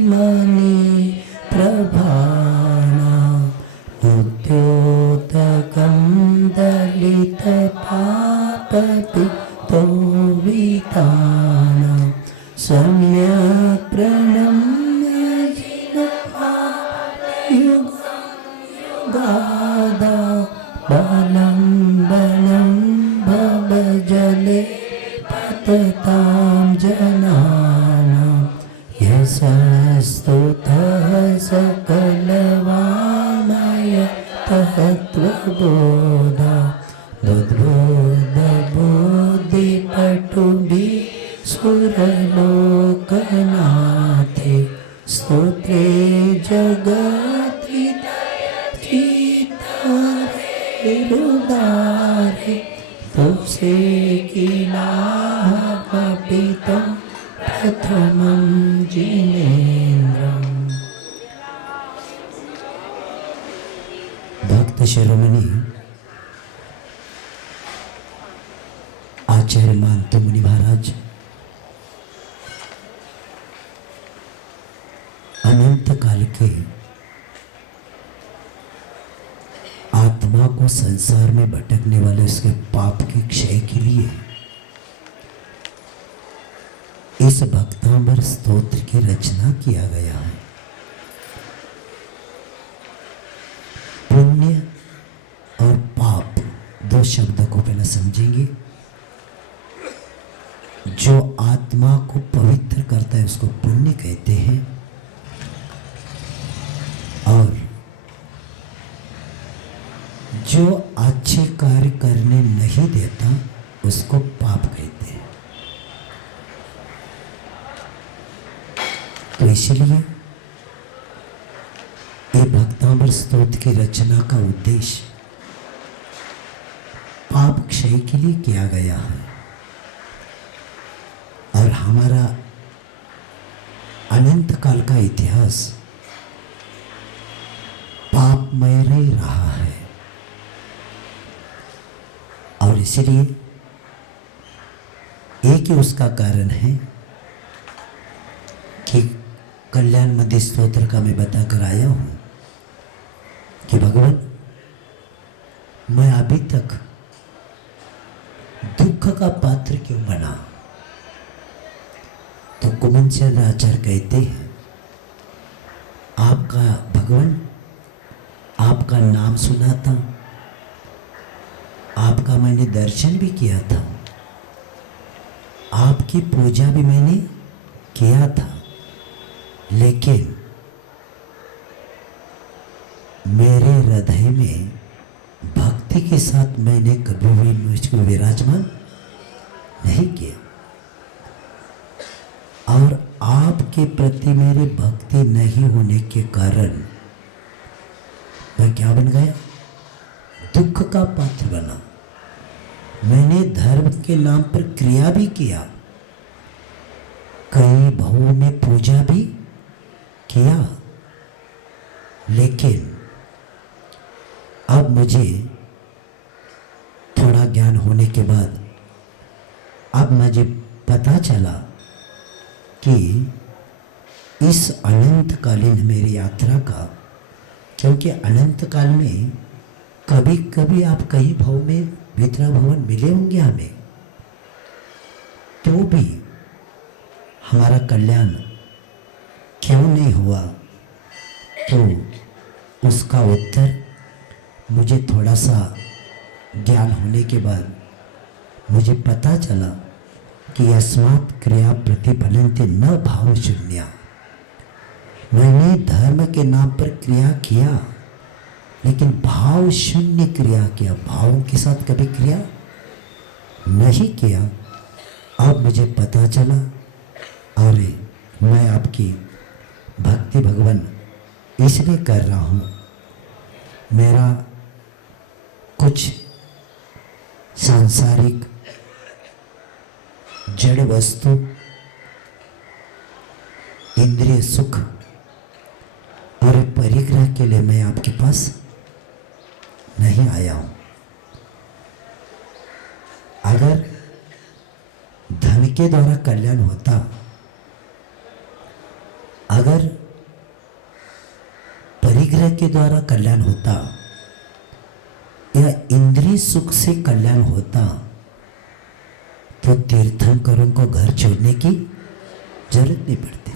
मणि प्रभाना उद्योतकं दलितपापपितो विताना सम्यक् प्रणम्य युगादा बलं बलं भवजले पततां जनानां यशस्तुतः सकलवामय तत्त्वबोधा बुद्धिपटुभिः सुरलोकनाथे स्तोत्रे जगत्रितरुदारे तुसे किलापपितं प्रथमं जिनेन्द्रम्। भक्त शिरोमणि आचार्य मानतो मुनि महाराज अनंत काल के आत्मा को संसार में भटकने वाले उसके पाप के क्षय के लिए इस भक्तांबर स्तोत्र की रचना किया गया है। पुण्य और पाप दो शब्दों को पहले समझेंगे। जो आत्मा को पवित्र करता है उसको पुण्य कहते हैं और जो अच्छे कार्य करने नहीं देता उसको पाप कहते हैं। तो इसलिए ये भक्तांबर स्तोत्र की रचना का उद्देश्य पाप क्षय के लिए किया गया है और हमारा अनंत काल का इतिहास पापमय रहा है और इसलिए एक ही उसका कारण है कि कल्याण मध्य स्तोत्र का मैं बताकर आया हूं कि भगवान मैं अभी तक दुख का पात्र क्यों बना। तो कुमन चंद्र आचार्य कहते हैं आपका भगवान आपका नाम सुना था, आपका मैंने दर्शन भी किया था, आपकी पूजा भी मैंने किया था, लेकिन मेरे हृदय में भक्ति के साथ मैंने कभी भी मुझको विराजमान नहीं किया और आपके प्रति मेरी भक्ति नहीं होने के कारण मैं क्या बन गया? दुख का पात्र बना। मैंने धर्म के नाम पर क्रिया भी किया, कई भावों में पूजा भी किया, लेकिन अब मुझे थोड़ा ज्ञान होने के बाद अब मुझे पता चला कि इस अनंतकालीन मेरी यात्रा का, क्योंकि अनंत काल में कभी कभी आप कई भाव में विद्रा भवन मिले होंगे हमें, तो भी हमारा कल्याण क्यों नहीं हुआ। तो उसका उत्तर मुझे थोड़ा सा ज्ञान होने के बाद मुझे पता चला कि अस्मात् क्रिया प्रतिफलन्ति न भाव शून्या। मैंने धर्म के नाम पर क्रिया किया लेकिन भाव शून्य क्रिया किया, भावों के साथ कभी क्रिया नहीं किया। अब मुझे पता चला अरे मैं आपकी भक्ति भगवान इसलिए कर रहा हूँ, मेरा कुछ सांसारिक जड़ वस्तु इंद्रिय सुख और परिग्रह के लिए मैं आपके पास नहीं आया हूं। अगर धन के द्वारा कल्याण होता अगर परिग्रह के द्वारा कल्याण होता या इंद्रिय सुख से कल्याण होता तो तीर्थंकरों को घर छोड़ने की जरूरत नहीं पड़ती।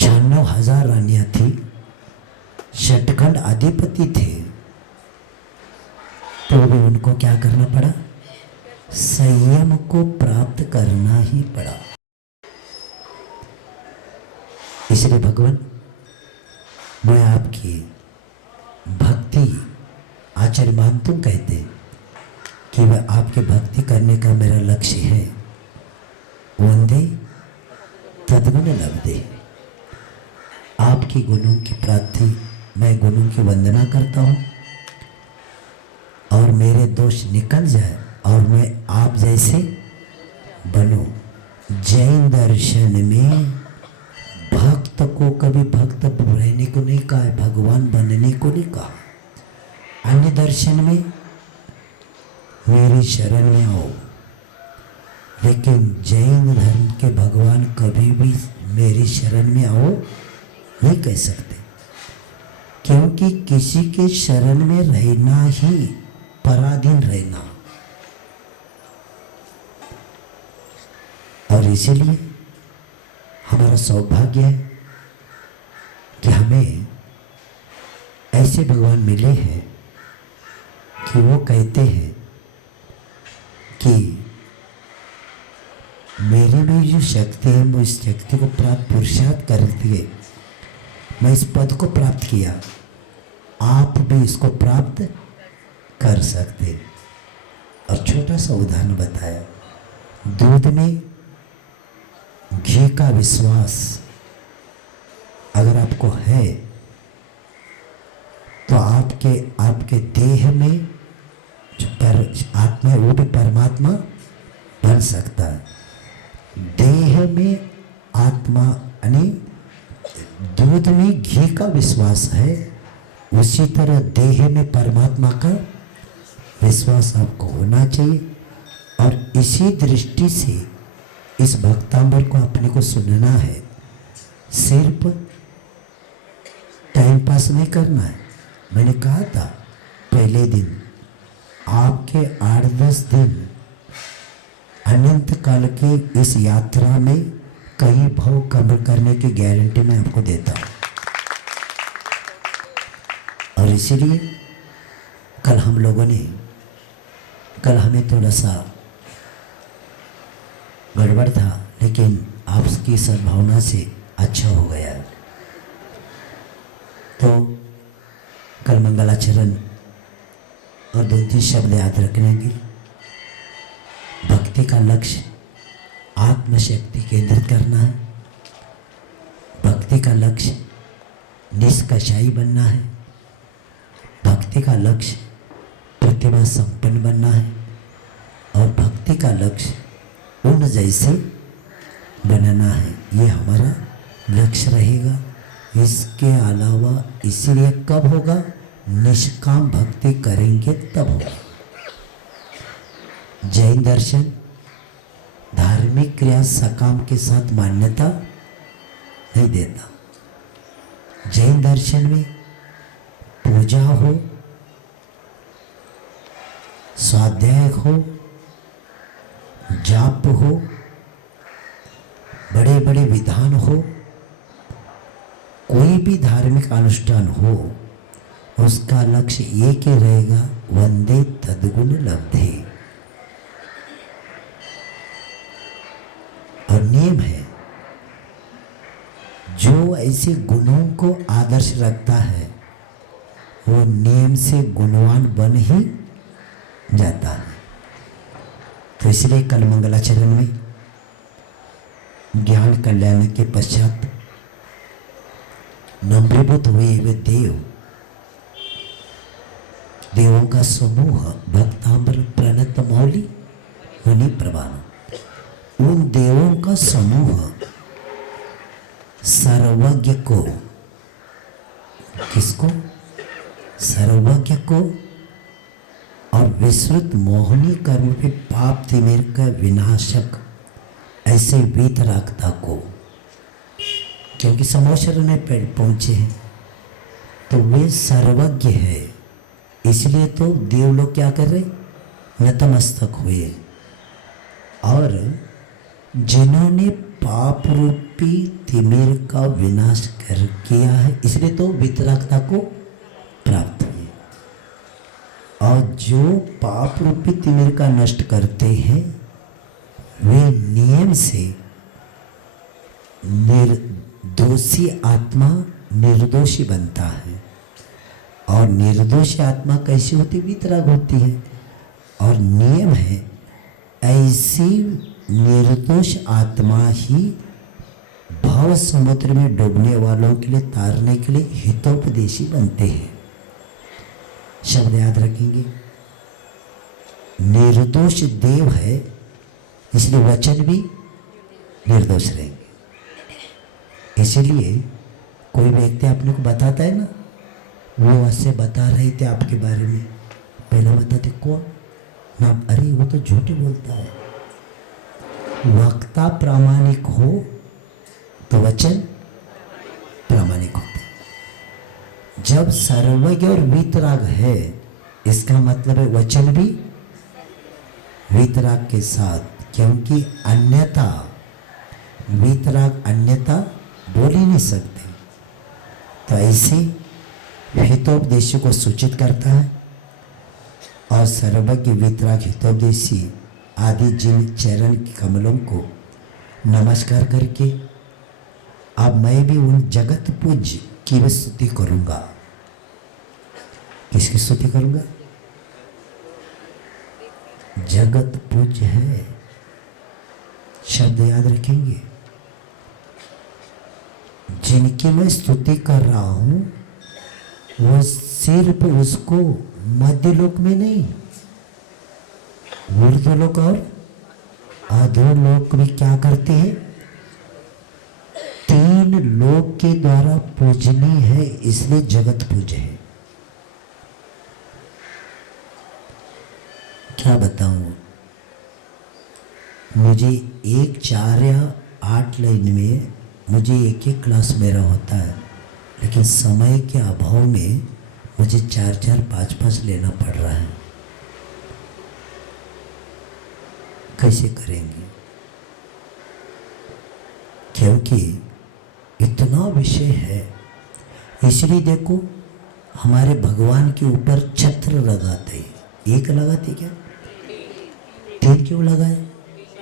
96,000 रानियां थी, षटखंड अधिपति थे, तो भी उनको क्या करना पड़ा? संयम को प्राप्त करना ही पड़ा। इसलिए भगवान, मैं आपकी भक्ति आचार्य मानतुम कहते कि वह आपकी भक्ति करने का मेरा लक्ष्य है। वंदे तद्गुण लब्धे, आपकी गुणों की प्राप्ति, मैं गुणों की वंदना करता हूँ और मेरे दोष निकल जाए और मैं आप जैसे बनूं। जैन दर्शन में भक्त को कभी भक्त रहने को नहीं कहा है, भगवान बनने को नहीं कहा। अन्य दर्शन में मेरी शरण में आओ, लेकिन जैन धर्म के भगवान कभी भी मेरी शरण में आओ नहीं कह सकते, क्योंकि किसी के शरण में रहना ही पराधीन रहना। और इसीलिए हमारा सौभाग्य है कि हमें ऐसे भगवान मिले हैं कि वो कहते हैं कि मेरे में जो शक्ति है, वो इस शक्ति को प्राप्त पुरुषार्थ करती है, मैं इस पद को प्राप्त किया, आप भी इसको प्राप्त कर सकते। और छोटा सा उदाहरण बताया, दूध में घी का विश्वास अगर आपको है तो आपके देह में जो आत्मा है वो भी परमात्मा बन सकता है। देह में आत्मा यानी दूध में घी का विश्वास है, उसी तरह देह में परमात्मा का विश्वास आपको होना चाहिए। और इसी दृष्टि से इस भक्तांबर को अपने को सुनना है, सिर्फ टाइम पास नहीं करना है। मैंने कहा था पहले दिन, आपके 8-10 दिन अनंत काल की इस यात्रा में कई भाव कम करने की गारंटी मैं आपको देता हूँ। और इसीलिए कल हमें थोड़ा सा गड़बड़ था, लेकिन आपकी सद्भावना से अच्छा हो गया। तो कल मंगलाचरण और 2-3 शब्द याद रखने के। भक्ति का लक्ष्य आत्मशक्ति केंद्रित करना है, भक्ति का लक्ष्य निष्कषायी बनना है, भक्ति का लक्ष्य प्रतिभा संपन्न बनना है, और भक्ति का लक्ष्य उन जैसे बनाना है। ये हमारा लक्ष्य रहेगा। इसके अलावा इसीलिए कब होगा? निष्काम भक्ति करेंगे तब होगा। जैन दर्शन धार्मिक क्रिया सकाम के साथ मान्यता नहीं देता। जैन दर्शन में पूजा हो, स्वाध्याय हो, जाप हो, बड़े बड़े विधान हो, कोई भी धार्मिक अनुष्ठान हो, उसका लक्ष्य एक ही रहेगा, वंदे तद्गुण लब्धे। और नियम है, जो ऐसे गुणों को आदर्श रखता है वो नियम से गुणवान बन ही जाता है। तो इसलिए कल मंगलाचरण में ज्ञान कल्याण के पश्चात नम्रीभूत हुए वे देवों का समूह भक्तांबर प्रणत मौली मुनि प्रवाह, उन देवों का समूह सर्वज्ञ को, किसको? सर्वज्ञ को और विस्तृत मोहनी कर्म के पाप तिमिर का विनाशक ऐसे वीतरागता को क्योंकि समोशर में पहुंचे हैं तो वे सर्वज्ञ है, इसलिए तो देव लोग क्या कर रहे, नतमस्तक हुए। और जिन्होंने पाप रूपी तिमिर का विनाश कर किया है, इसलिए तो वितरागता को प्राप्त हुए। और जो पाप रूपी तिमिर का नष्ट करते हैं वे नियम से निर्दोषी आत्मा निर्दोषी बनता है। और निर्दोषी आत्मा कैसी होती, वितराग होती है। और नियम है ऐसी निर्दोष आत्मा ही भाव समुद्र में डूबने वालों के लिए तारने के लिए हितोपदेशी बनते हैं। शब्द याद रखेंगे, निर्दोष देव है इसलिए वचन भी निर्दोष रहेंगे। इसलिए कोई व्यक्ति आपने को बताता है ना, वो ऐसे बता रहे थे आपके बारे में, पहले बताते कौन ना, अरे वो तो झूठ बोलता है। वक्ता प्रामाणिक हो तो वचन प्रामाणिक होता है। जब सर्वज्ञ और वीतराग है इसका मतलब है वचन भी वीतराग के साथ, क्योंकि अन्यथा वीतराग अन्यथा बोल ही नहीं सकते। तो ऐसे हितोपदेशी को सूचित करता है। और सर्वज्ञ वीतराग हितोपदेशी आदि जिन चरण कमलों को नमस्कार करके अब मैं भी उन जगत पूज्य की भी स्तुति करूंगा। किसकी स्तुति करूंगा? जगत पूज्य है, शब्द याद रखेंगे। जिनकी मैं स्तुति कर रहा हूं वो सिर्फ उसको मध्य लोक में नहीं, ऊर्ध्वलोक और अधोलोक में क्या करते हैं, तीन लोक के द्वारा पूजनीय है, इसलिए जगत पूज्य है। क्या बताऊं, मुझे 1, 4 या 8 लाइन में मुझे एक एक क्लास मेरा होता है, लेकिन समय के अभाव में मुझे 4-4, 5-5 लेना पड़ रहा है। कैसे करेंगे? क्योंकि इतना विषय है। इसलिए देखो हमारे भगवान के ऊपर छत्र लगाते, एक लगाते क्या, 3 क्यों लगाए?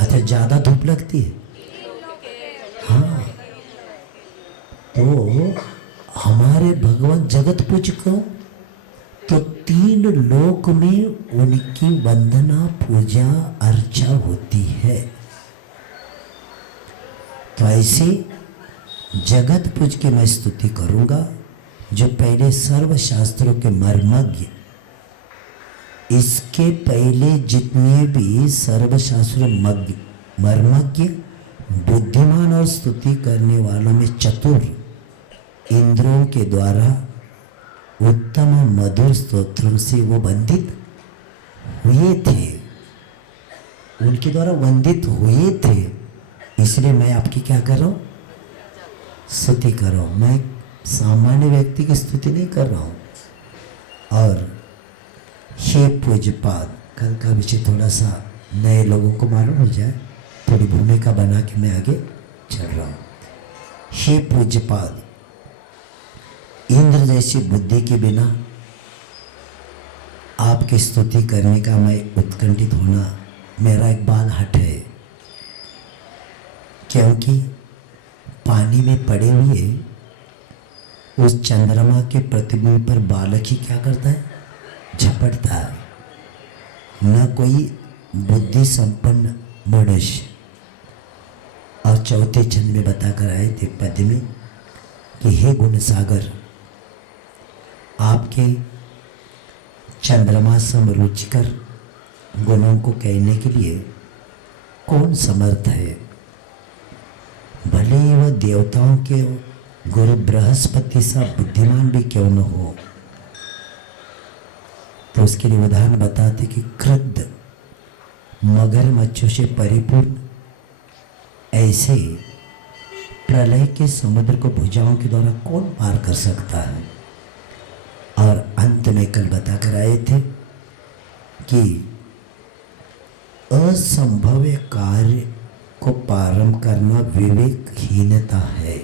अच्छा ज़्यादा धूप लगती है? हाँ, तो हमारे भगवान जगत पूज को तो 3 लोक में उनकी वंदना पूजा अर्चा होती है। तो ऐसे जगत पूज की मैं स्तुति करूंगा, जो पहले सर्व शास्त्रों के मर्मज्ञ, इसके पहले जितने भी सर्वशास्त्र मर्मज्ञ बुद्धिमान और स्तुति करने वालों में चतुर इंद्रों के द्वारा उत्तम मधुर स्तोत्रों से वो वंदित हुए थे, उनके द्वारा वंदित हुए थे। इसलिए मैं आपकी क्या कर रहा हूँ, स्तुति कर रहा हूँ। मैं सामान्य व्यक्ति की स्तुति नहीं कर रहा हूँ। और हे पूज्यपाद, कल का विषय थोड़ा सा नए लोगों को मालूम हो जाए, थोड़ी भूमिका बना के मैं आगे चल रहा हूँ। हे पूज्यपाद, इंद्र जैसी बुद्धि के बिना आपकी स्तुति करने का मैं उत्कंठित होना मेरा एक बाल हट है। क्योंकि पानी में पड़े हुए उस चंद्रमा के प्रतिबिंब पर बालक ही क्या करता है, झपटता है। न कोई बुद्धि संपन्न मनुष्य। और चौथे छंद में बताकर आए थे पद में कि हे गुण सागर, आपके चंद्रमा सम रुचिकर गुणों को कहने के लिए कौन समर्थ है? भले ही वह देवताओं के गुरु बृहस्पति सा बुद्धिमान भी क्यों न हो। तो उसके लिए उदाहरण बताते कि क्रुद्ध मगरमच्छों से परिपूर्ण ऐसे प्रलय के समुद्र को भुजाओं के द्वारा कौन पार कर सकता है। और अंत में कल बता कर आए थे कि असंभव कार्य को प्रारंभ करना विवेकहीनता है।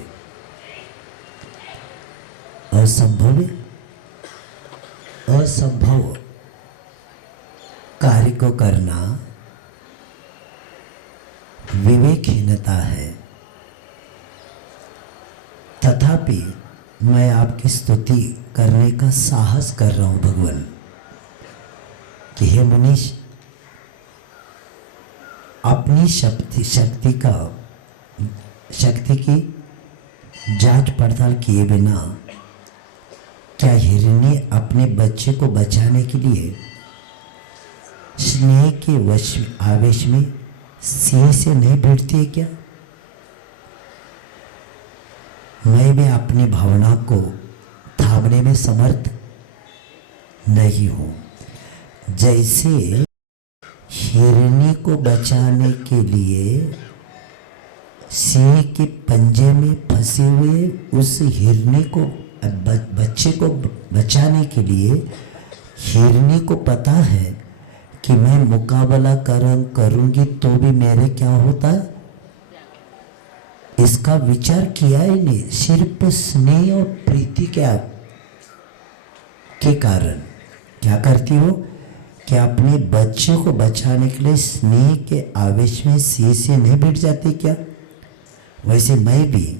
असंभव कार्य को करना विवेकहीनता है। तथापि मैं आपकी स्तुति करने का साहस कर रहा हूं भगवान कि हे मनीष, अपनी शक्ति की जांच पड़ताल किए बिना क्या हिरणी अपने बच्चे को बचाने के लिए स्नेह के आवेश में सिंह से नहीं भिड़ती है क्या? मैं भी अपनी भावना को थामने में समर्थ नहीं हूं। जैसे हिरणी को बचाने के लिए सिंह के पंजे में फंसे हुए उस हिरणी को बच्चे को बचाने के लिए हिरणी को पता है कि मैं मुकाबला करूंगी तो भी मेरे क्या होता है, इसका विचार किया ही नहीं। सिर्फ स्नेह और प्रीति के कारण क्या करती हो कि अपने बच्चे को बचाने के लिए स्नेह के आवेश में सिंह से नहीं भिड़ जाती क्या? वैसे मैं भी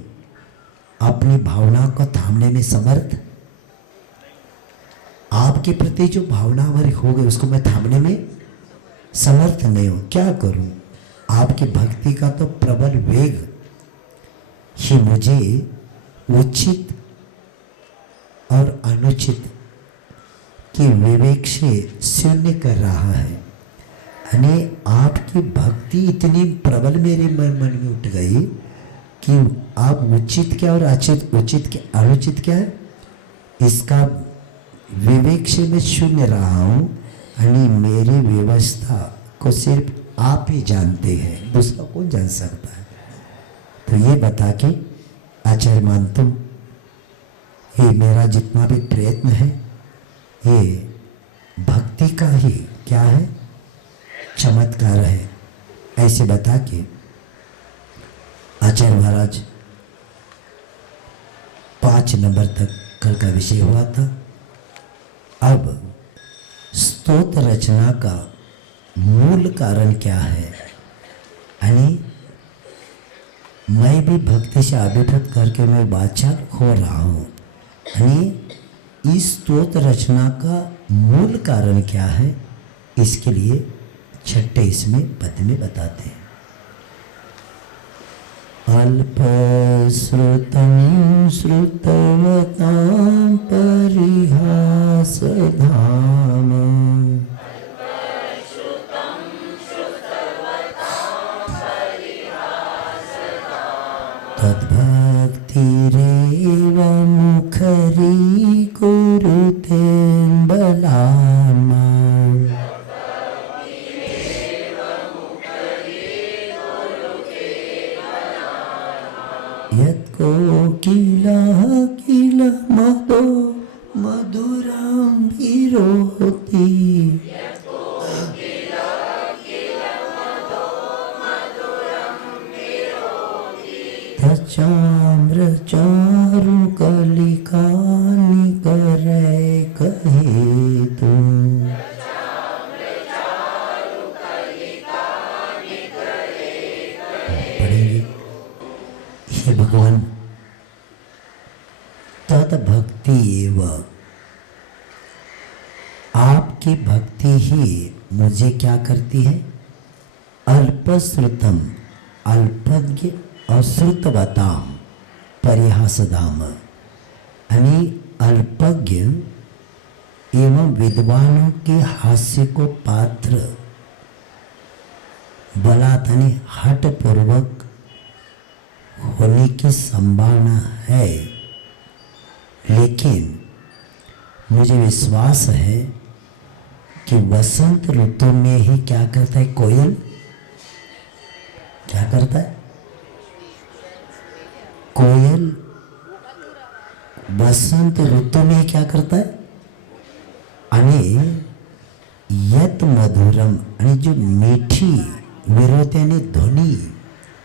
अपनी भावना को थामने में समर्थ, आपके प्रति जो भावना हमारी हो गई उसको मैं थामने में समर्थ नहीं हूं। क्या करूं? आपकी भक्ति का तो प्रबल वेग ही मुझे उचित और अनुचित की विवेक से शून्य कर रहा है। यानी आपकी भक्ति इतनी प्रबल मेरे मन में उठ गई कि आप उचित क्या और उचित क्या अनुचित क्या है इसका विवेक से मैं शून्य रहा हूँ। यानी मेरी व्यवस्था को सिर्फ आप ही जानते हैं, दूसरा कौन जान सकता है। तो ये बता के आचार्य मानतु ये मेरा जितना भी प्रयत्न है ये भक्ति का ही क्या है, चमत्कार है। ऐसे बता के आचार्य महाराज 5 नंबर तक कल का विषय हुआ था। अब स्तोत्र रचना का मूल कारण क्या है, यानी मैं भी भक्ति से अभिभूत करके मैं बादशाह हो रहा हूँ। यानी इस स्तोत्र रचना का मूल कारण क्या है, इसके लिए छठे इसमें पद में बताते हैं। अल्पश्रुतं श्रुतवतां परिहासधाम तद्भक्तिरेव मुखरी कुरुते बलामा। किल किल मधो मधुरं विरोति चाम्र चारु कलिका निकरे कहे तुम। पढ़ेंगे हे भगवान, तद भक्ति एवं आपकी भक्ति ही मुझे क्या करती है, अल्पश्रुतम अल्पज्ञ अश्रुतवताम परिहासदाम। यानी अल्पज्ञ एवं विद्वानों के हास्य को पात्र बलात् यानी हठ पूर्वक होने की संभावना है, लेकिन मुझे विश्वास है कि वसंत ऋतु में ही क्या करता है कोयल, क्या करता है, कोयल वसंत ऋतु में क्या करता है? आणि यत मधुरम, आणि जो मीठी विरोध यानी ध्वनि,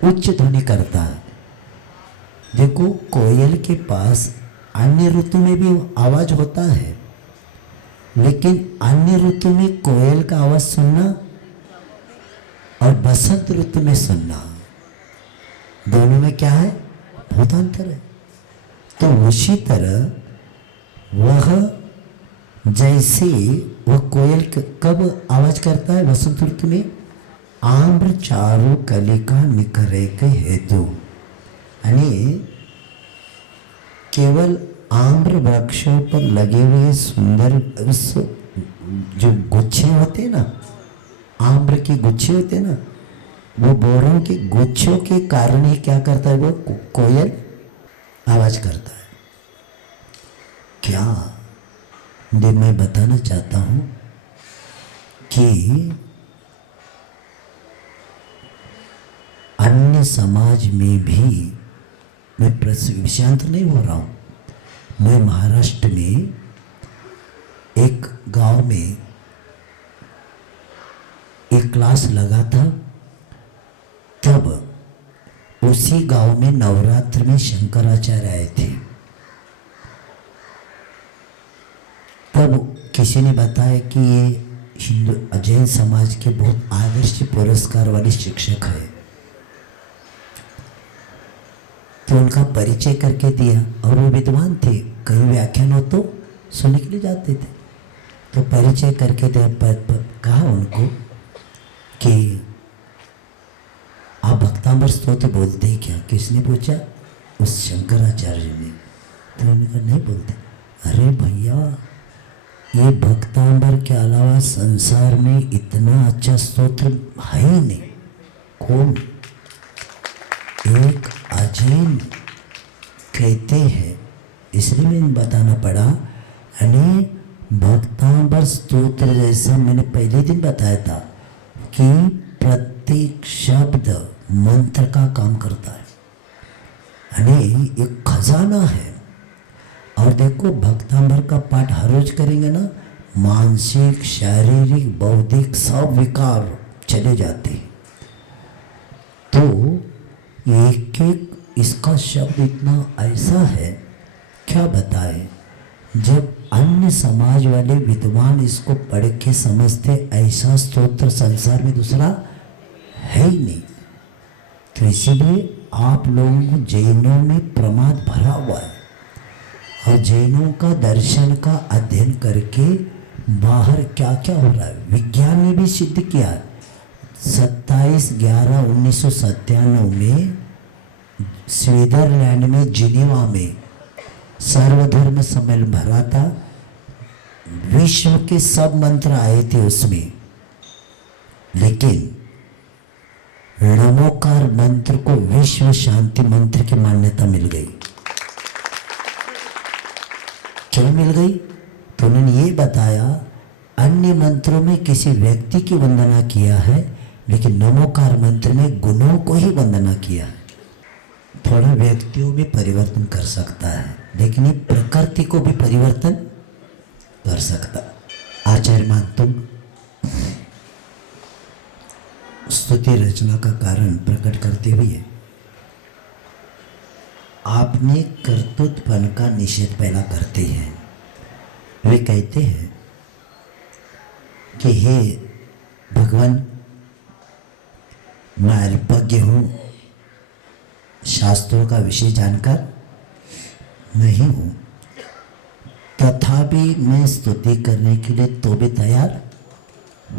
उच्च ध्वनि करता है। देखो कोयल के पास अन्य ऋतु में भी आवाज होता है, लेकिन अन्य ऋतु में कोयल का आवाज सुनना और बसंत ऋतु में सुनना, दोनों में क्या है? बहुत अंतर है। तो उसी तरह वह जैसे वह कोयल कब आवाज करता है? वसंत ऋतु में। आम्र चारु कलिका निखरे के हेतु, यानी केवल आम्र वृक्षों पर लगे हुए सुंदर उस जो गुच्छे होते हैं ना, आम्र के गुच्छे होते हैं ना, वो बोरों के गुच्छों के कारण ही क्या करता है? वो कोयल आवाज करता है। क्या मैं बताना चाहता हूं कि अन्य समाज में भी, मैं विषयांत नहीं हो रहा हूं, मैं महाराष्ट्र में एक गांव में एक क्लास लगा था। तब उसी गांव में नवरात्र में शंकराचार्य आए थे। तब किसी ने बताया कि ये हिंदू जैन समाज के बहुत आदर्श पुरस्कार वाले शिक्षक है, तो उनका परिचय करके दिया। और वो विद्वान थे, कई व्याख्यान हो तो सुनने के लिए जाते थे, तो परिचय करके दिया। कहा उनको कि आप भक्तांबर स्तोत्र बोलते हैं क्या? किसने पूछा? उस शंकराचार्य ने। तो उन्होंने कहा नहीं बोलते। अरे भैया, ये भक्तांबर के अलावा संसार में इतना अच्छा स्तोत्र है ही नहीं। कौन? एक अजैन कहते हैं, इसलिए मैंने बताना पड़ा। यानी भक्तांबर स्तोत्र जैसा मैंने पहले दिन बताया था कि प्रत्येक शब्द मंत्र का काम करता है, यानी एक खजाना है। और देखो भक्तांबर का पाठ हर रोज करेंगे ना, मानसिक, शारीरिक, बौद्धिक सब विकार चले जाते हैं। तो एक एक इसका शब्द इतना ऐसा है, क्या बताए। जब अन्य समाज वाले विद्वान इसको पढ़ के समझते, ऐसा स्तोत्र संसार में दूसरा है ही नहीं। तो इसीलिए आप लोगों को जैनों में प्रमाद भरा हुआ है, और जैनों का दर्शन का अध्ययन करके बाहर क्या क्या हो रहा है विज्ञान ने भी सिद्ध किया है। 27/11/1997 में स्विट्जरलैंड में जिनेवा में सर्वधर्म सम्मेलन भरा था। विश्व के सब मंत्र आए थे उसमें, लेकिन नमोकार मंत्र को विश्व शांति मंत्र की मान्यता मिल गई। क्यों मिल गई? तो उन्होंने ये बताया, अन्य मंत्रों में किसी व्यक्ति की वंदना किया है, लेकिन नमोकार मंत्र में गुणों को ही वंदना किया है। थोड़ा व्यक्तियों में परिवर्तन कर सकता है, लेकिन ये प्रकृति को भी परिवर्तन कर सकता। आचार्य मानतुंग स्तुति रचना का कारण प्रकट करते हुए आपने कर्तृत्वपन का निषेध पहला करते हैं। वे कहते हैं कि हे भगवान, मैं अल्पज्ञ हूँ, शास्त्रों का विषय जानकर नहीं हूँ, तथापि मैं स्तुति करने के लिए तो भी तैयार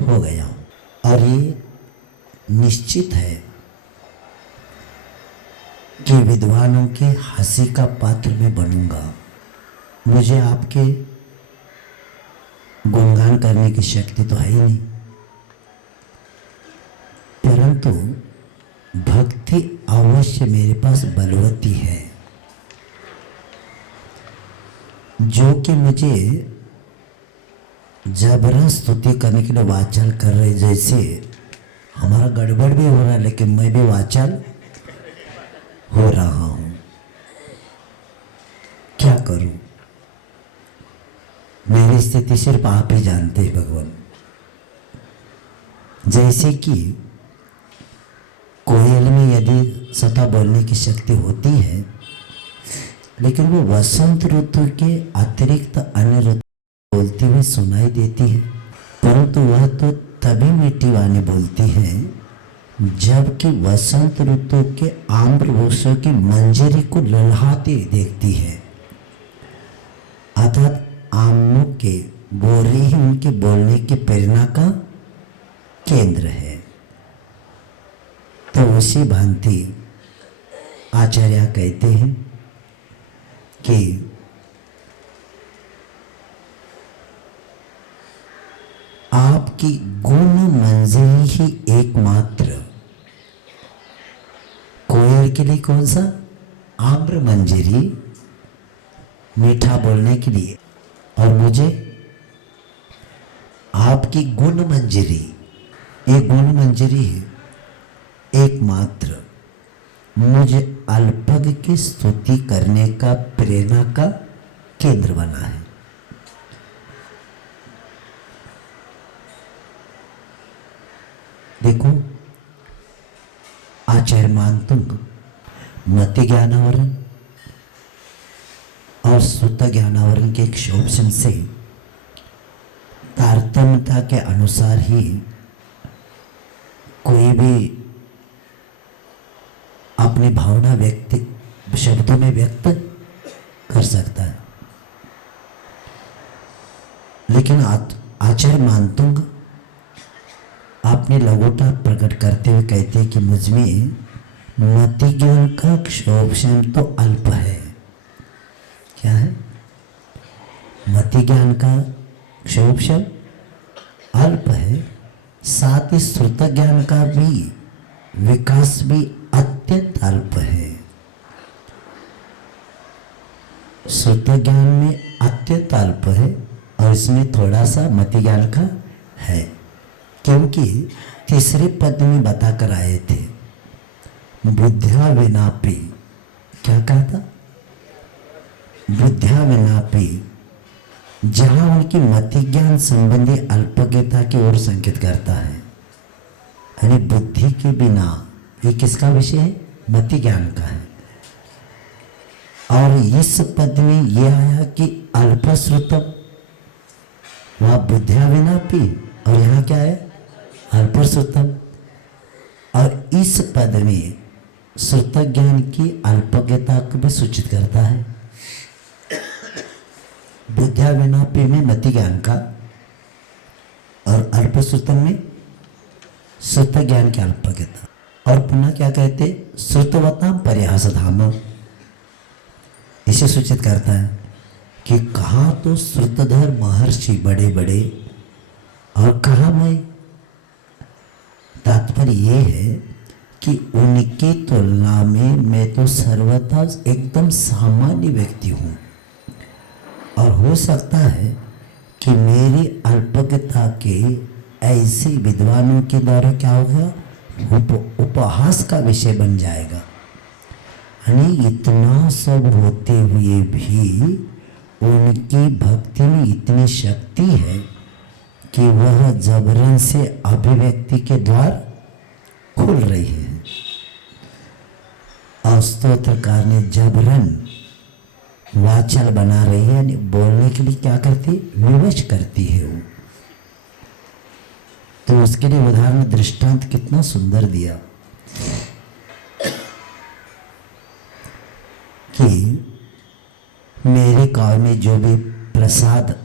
हो गया हूँ। और ये निश्चित है कि विद्वानों के हंसी का पात्र मैं बनूंगा। मुझे आपके गुणगान करने की शक्ति तो है ही नहीं, परंतु भक्ति अवश्य मेरे पास बलवती है, जो कि मुझे जबरन स्तुति करने के लिए वाचाल कर रहे। जैसे हमारा गड़बड़ भी हो रहा है, लेकिन मैं भी वाचाल हो रहा हूँ। करूं? मेरी स्थिति सिर्फ आप ही जानते हैं भगवान। जैसे कि कोयल में यदि स्वतः बोलने की शक्ति होती है, लेकिन वो वसंत ऋतु के अतिरिक्त अन्य ऋतु बोलती हुई सुनाई देती है, परंतु वह तो तभी मीठी वाणी बोलती है जबकि वसंत ऋतु के आम्र वृक्षों की मंजरी को ललहाते देखती है। अर्थात आमों के बोरे ही उनके बोलने की प्रेरणा का केंद्र है। तो उसी भांति आचार्य कहते हैं कि आपकी गुण मंजरी ही एकमात्र, कोयल के लिए कौन सा? आम्र मंजरी, मीठा बोलने के लिए, और मुझे आपकी गुण मंजरी, ये गुण मंजरी है एकमात्र मुझे अल्पज्ञ की स्तुति करने का प्रेरणा का केंद्र बना है। देखो, आचार्य मानतुंग मति ज्ञानावरण और सुत ज्ञानावरण के क्षोभन से तारतम्यता के अनुसार ही कोई भी अपनी भावना व्यक्त शब्दों में व्यक्त कर सकता है। लेकिन आचार्य मानतुंग अपने लघुता प्रकट करते हुए कहते हैं कि मुझमें मति ज्ञान का क्षोभन तो अल्प है। क्या है? मति ज्ञान का क्षोभन अल्प है, साथ ही श्रुत ज्ञान का भी विकास भी अत्यंत अल्प है। श्रुत ज्ञान में अत्यंत अल्प है और इसमें थोड़ा सा मति ज्ञान का है, क्योंकि तीसरे पद में बता कर आए थे बुद्ध्या विनापि। क्या कहा था? बुद्ध्या विनापि, जहां उनकी मति ज्ञान संबंधी अल्पज्ञता की ओर संकेत करता है, यानी बुद्धि के बिना। ये किसका विषय है? मति ज्ञान का है। और इस पद में यह आया कि अल्पश्रुतम, वह बुद्ध्या विनापि, और यहाँ क्या है? अल्पश्रुतम। और इस पद में श्रुत ज्ञान की अल्पज्ञता को भी सूचित करता है। बुद्ध्या विनापि में मति ज्ञान का और अल्पश्रुतम में श्रुत ज्ञान की अल्पज्ञता। और पुनः क्या कहते? श्रुतवताम परिहास धाम, इसे सूचित करता है कि कहाँ तो श्रुतधर महर्षि बड़े बड़े और कहाँ मैं। तात्पर्य ये है कि उनकी तुलना में मैं तो सर्वथा एकदम सामान्य व्यक्ति हूँ, और हो सकता है कि मेरी अल्पज्ञता के ऐसे विद्वानों के द्वारा क्या होगा? उपहास का विषय बन जाएगा। यानी इतना सब होते हुए भी उनकी भक्ति में इतनी शक्ति है कि वह जबरन से अभिव्यक्ति के द्वार खुल रही है। और स्तोत्रकार ने जबरन वाचाल बना रही है, यानी बोलने के लिए क्या करती? विवश करती है वो। तो उसके लिए उदाहरण दृष्टांत कितना सुंदर दिया कि मेरे काव्य में जो भी प्रसाद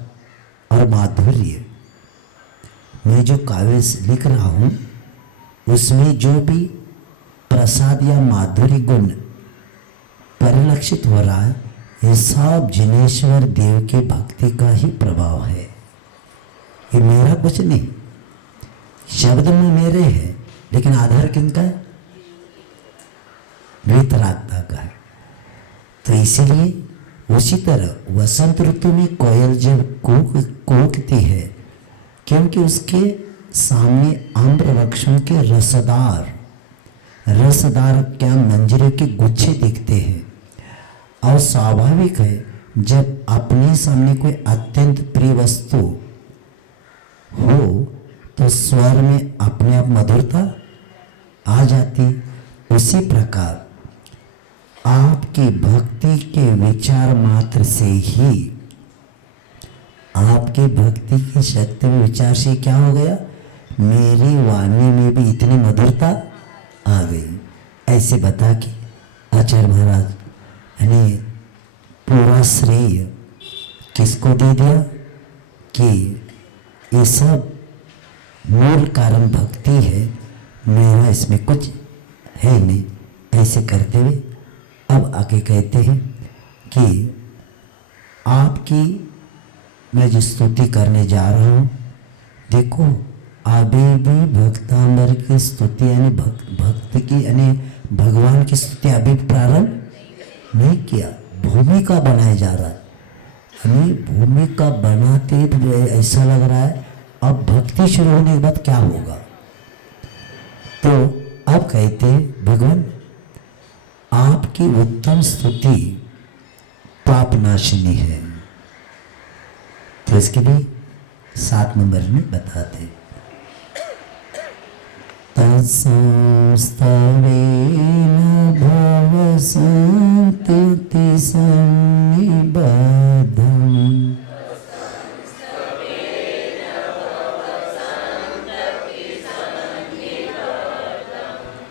और माधुर्य, मैं जो काव्य लिख रहा हूँ उसमें जो भी प्रसाद या माधुर्य गुण परिलक्षित हो रहा है, ये सब जिनेश्वर देव के भक्ति का ही प्रभाव है। ये मेरा कुछ नहीं, शब्द में मेरे है, लेकिन आधार किनका है? वीतरागता का है। तो इसीलिए उसी तरह वसंत ऋतु में कोयल जब कूकती है, क्योंकि उसके सामने आम्र वृक्षों के रसदार क्या मंजरे के गुच्छे दिखते हैं, और स्वाभाविक है जब अपने सामने कोई अत्यंत प्रिय वस्तु हो तो स्वर में अपने आप मधुरता आ जाती। उसी प्रकार आपकी भक्ति के विचार मात्र से ही, आपकी भक्ति की शक्ति में विचार से क्या हो गया, मेरी वाणी में भी इतनी मधुरता आ गई। ऐसे बता के आचार्य महाराज ने पूरा श्रेय किसको दे दिया कि ये सब मूल कारण भक्ति है, मेरा इसमें कुछ है नहीं। ऐसे करते हुए अब आगे कहते हैं कि आपकी मैं जो स्तुति करने जा रहा हूँ, देखो अभी भी भक्तांबर की स्तुति यानी भक्त की यानी भगवान की स्तुति अभी प्रारंभ नहीं किया, भूमिका बनाया जा रहा है। यानी भूमिका बनाते तो ऐसा लग रहा है अब भक्ति शुरू होने के बाद क्या होगा। तो अब कहते हैं भगवान आपकी उत्तम स्तुति पापनाशिनी है। तो इसके लिए 7 नंबर में बताते तत्संस्तवेन भव संतति सन्निबद्धम्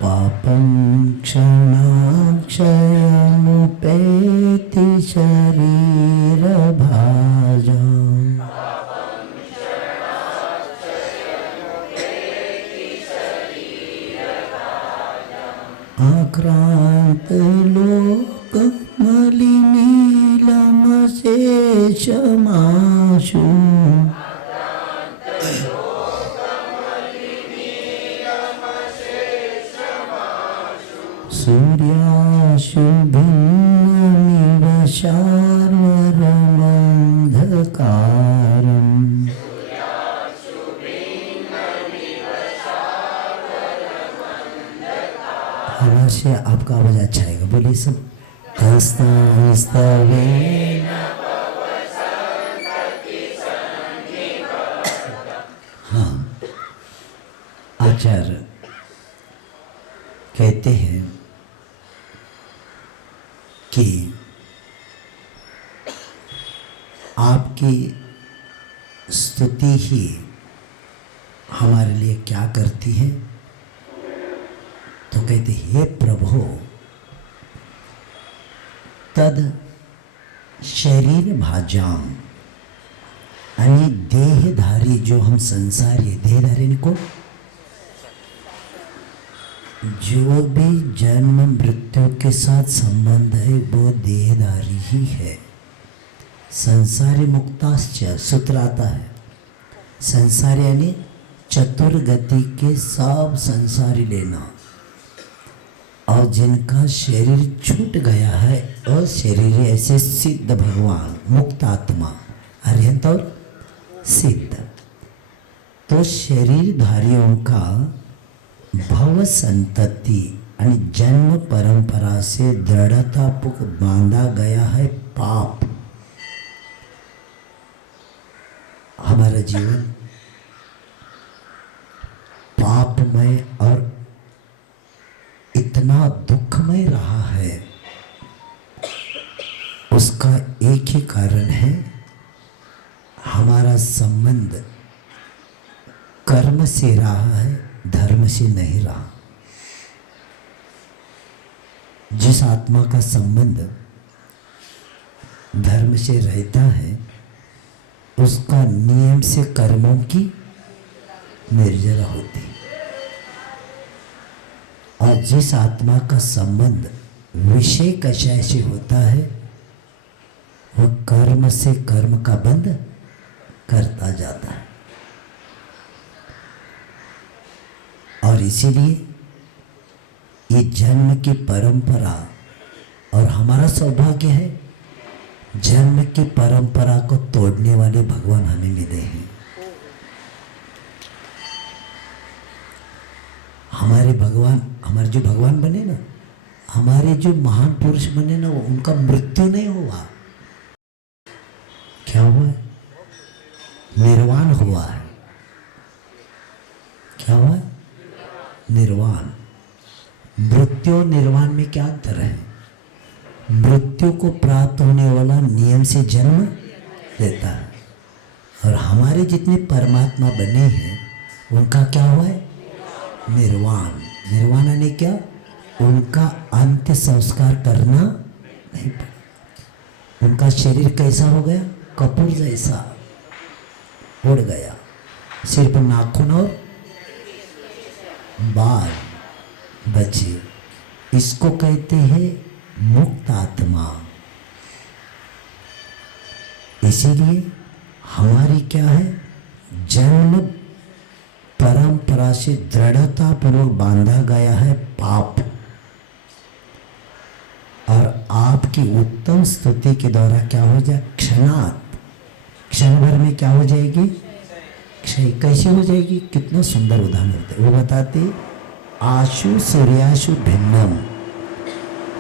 पापं क्षणाक्षयमुपेति शरीरभाजम् आक्रांत लोकमलिनीलमशेषमाशु सूर्याशु भिन्नमिव शार्वरमन्धकारम्। आवाज से आपका आवाज अच्छा आएगा, बोलिए सब। हंसता हंसता वे हाँ, आचार्य कहते हैं कि आपकी स्तुति ही हमारे लिए क्या करती है। तो कहते हे प्रभु तद शरीर भाजाम, यानी देहधारी जो हम संसारी, देहधारी को जो भी जन्म मृत्यु के साथ संबंध है वो देहधारी ही है। संसारी मुक्ताश्च सूत्र आता है। संसारी यानी चतुर्गति के सब संसारी लेना, और जिनका शरीर छूट गया है अशरीर ऐसे सिद्ध भगवान मुक्त आत्मा अरिहंत और सिद्ध। तो शरीरधारियों का भव संतति यानी जन्म परंपरा से दृढ़तापूर्वक बांधा गया है पाप। हमारा जीवन पापमय और इतना दुखमय रहा है, उसका एक ही कारण है, हमारा संबंध कर्म से रहा है, धर्म से नहीं रहा। जिस आत्मा का संबंध धर्म से रहता है उसका नियम से कर्मों की निर्जरा होती है, और जिस आत्मा का संबंध विषय कषाय से होता है वह कर्म से कर्म का बंध करता जाता है। और इसीलिए ये जन्म की परंपरा, और हमारा सौभाग्य है जन्म की परंपरा को तोड़ने वाले भगवान हमें मिले हैं। हमारे भगवान, हमारे जो भगवान बने ना, हमारे जो महान पुरुष बने ना, उनका मृत्यु नहीं हुआ। क्या हुआ है? निर्वाण हुआ है। क्या हुआ है? निर्वाण। मृत्यु और निर्वाण में क्या अंतर है? मृत्यु को प्राप्त होने वाला नियम से जन्म लेता है, और हमारे जितने परमात्मा बने हैं उनका क्या हुआ है? निर्वाण। निर्वाण ने क्या? उनका अंत्य संस्कार करना नहीं पड़ा। उनका शरीर कैसा हो गया? कपूर जैसा उड़ गया, सिर्फ नाखून और बाल बचे। इसको कहते हैं मुक्त आत्मा। इसीलिए हमारी क्या है? जन्म परंपरा से दृढ़ता पूर्वक बांधा गया है पाप, और आपकी उत्तम स्तुति के द्वारा क्या हो जाए? क्षण भर में क्या हो जाएगी? क्षय। कैसे हो जाएगी? कितना सुंदर उदाहरण होता है। वो बताते, आशु सूर्याशु भिन्नम,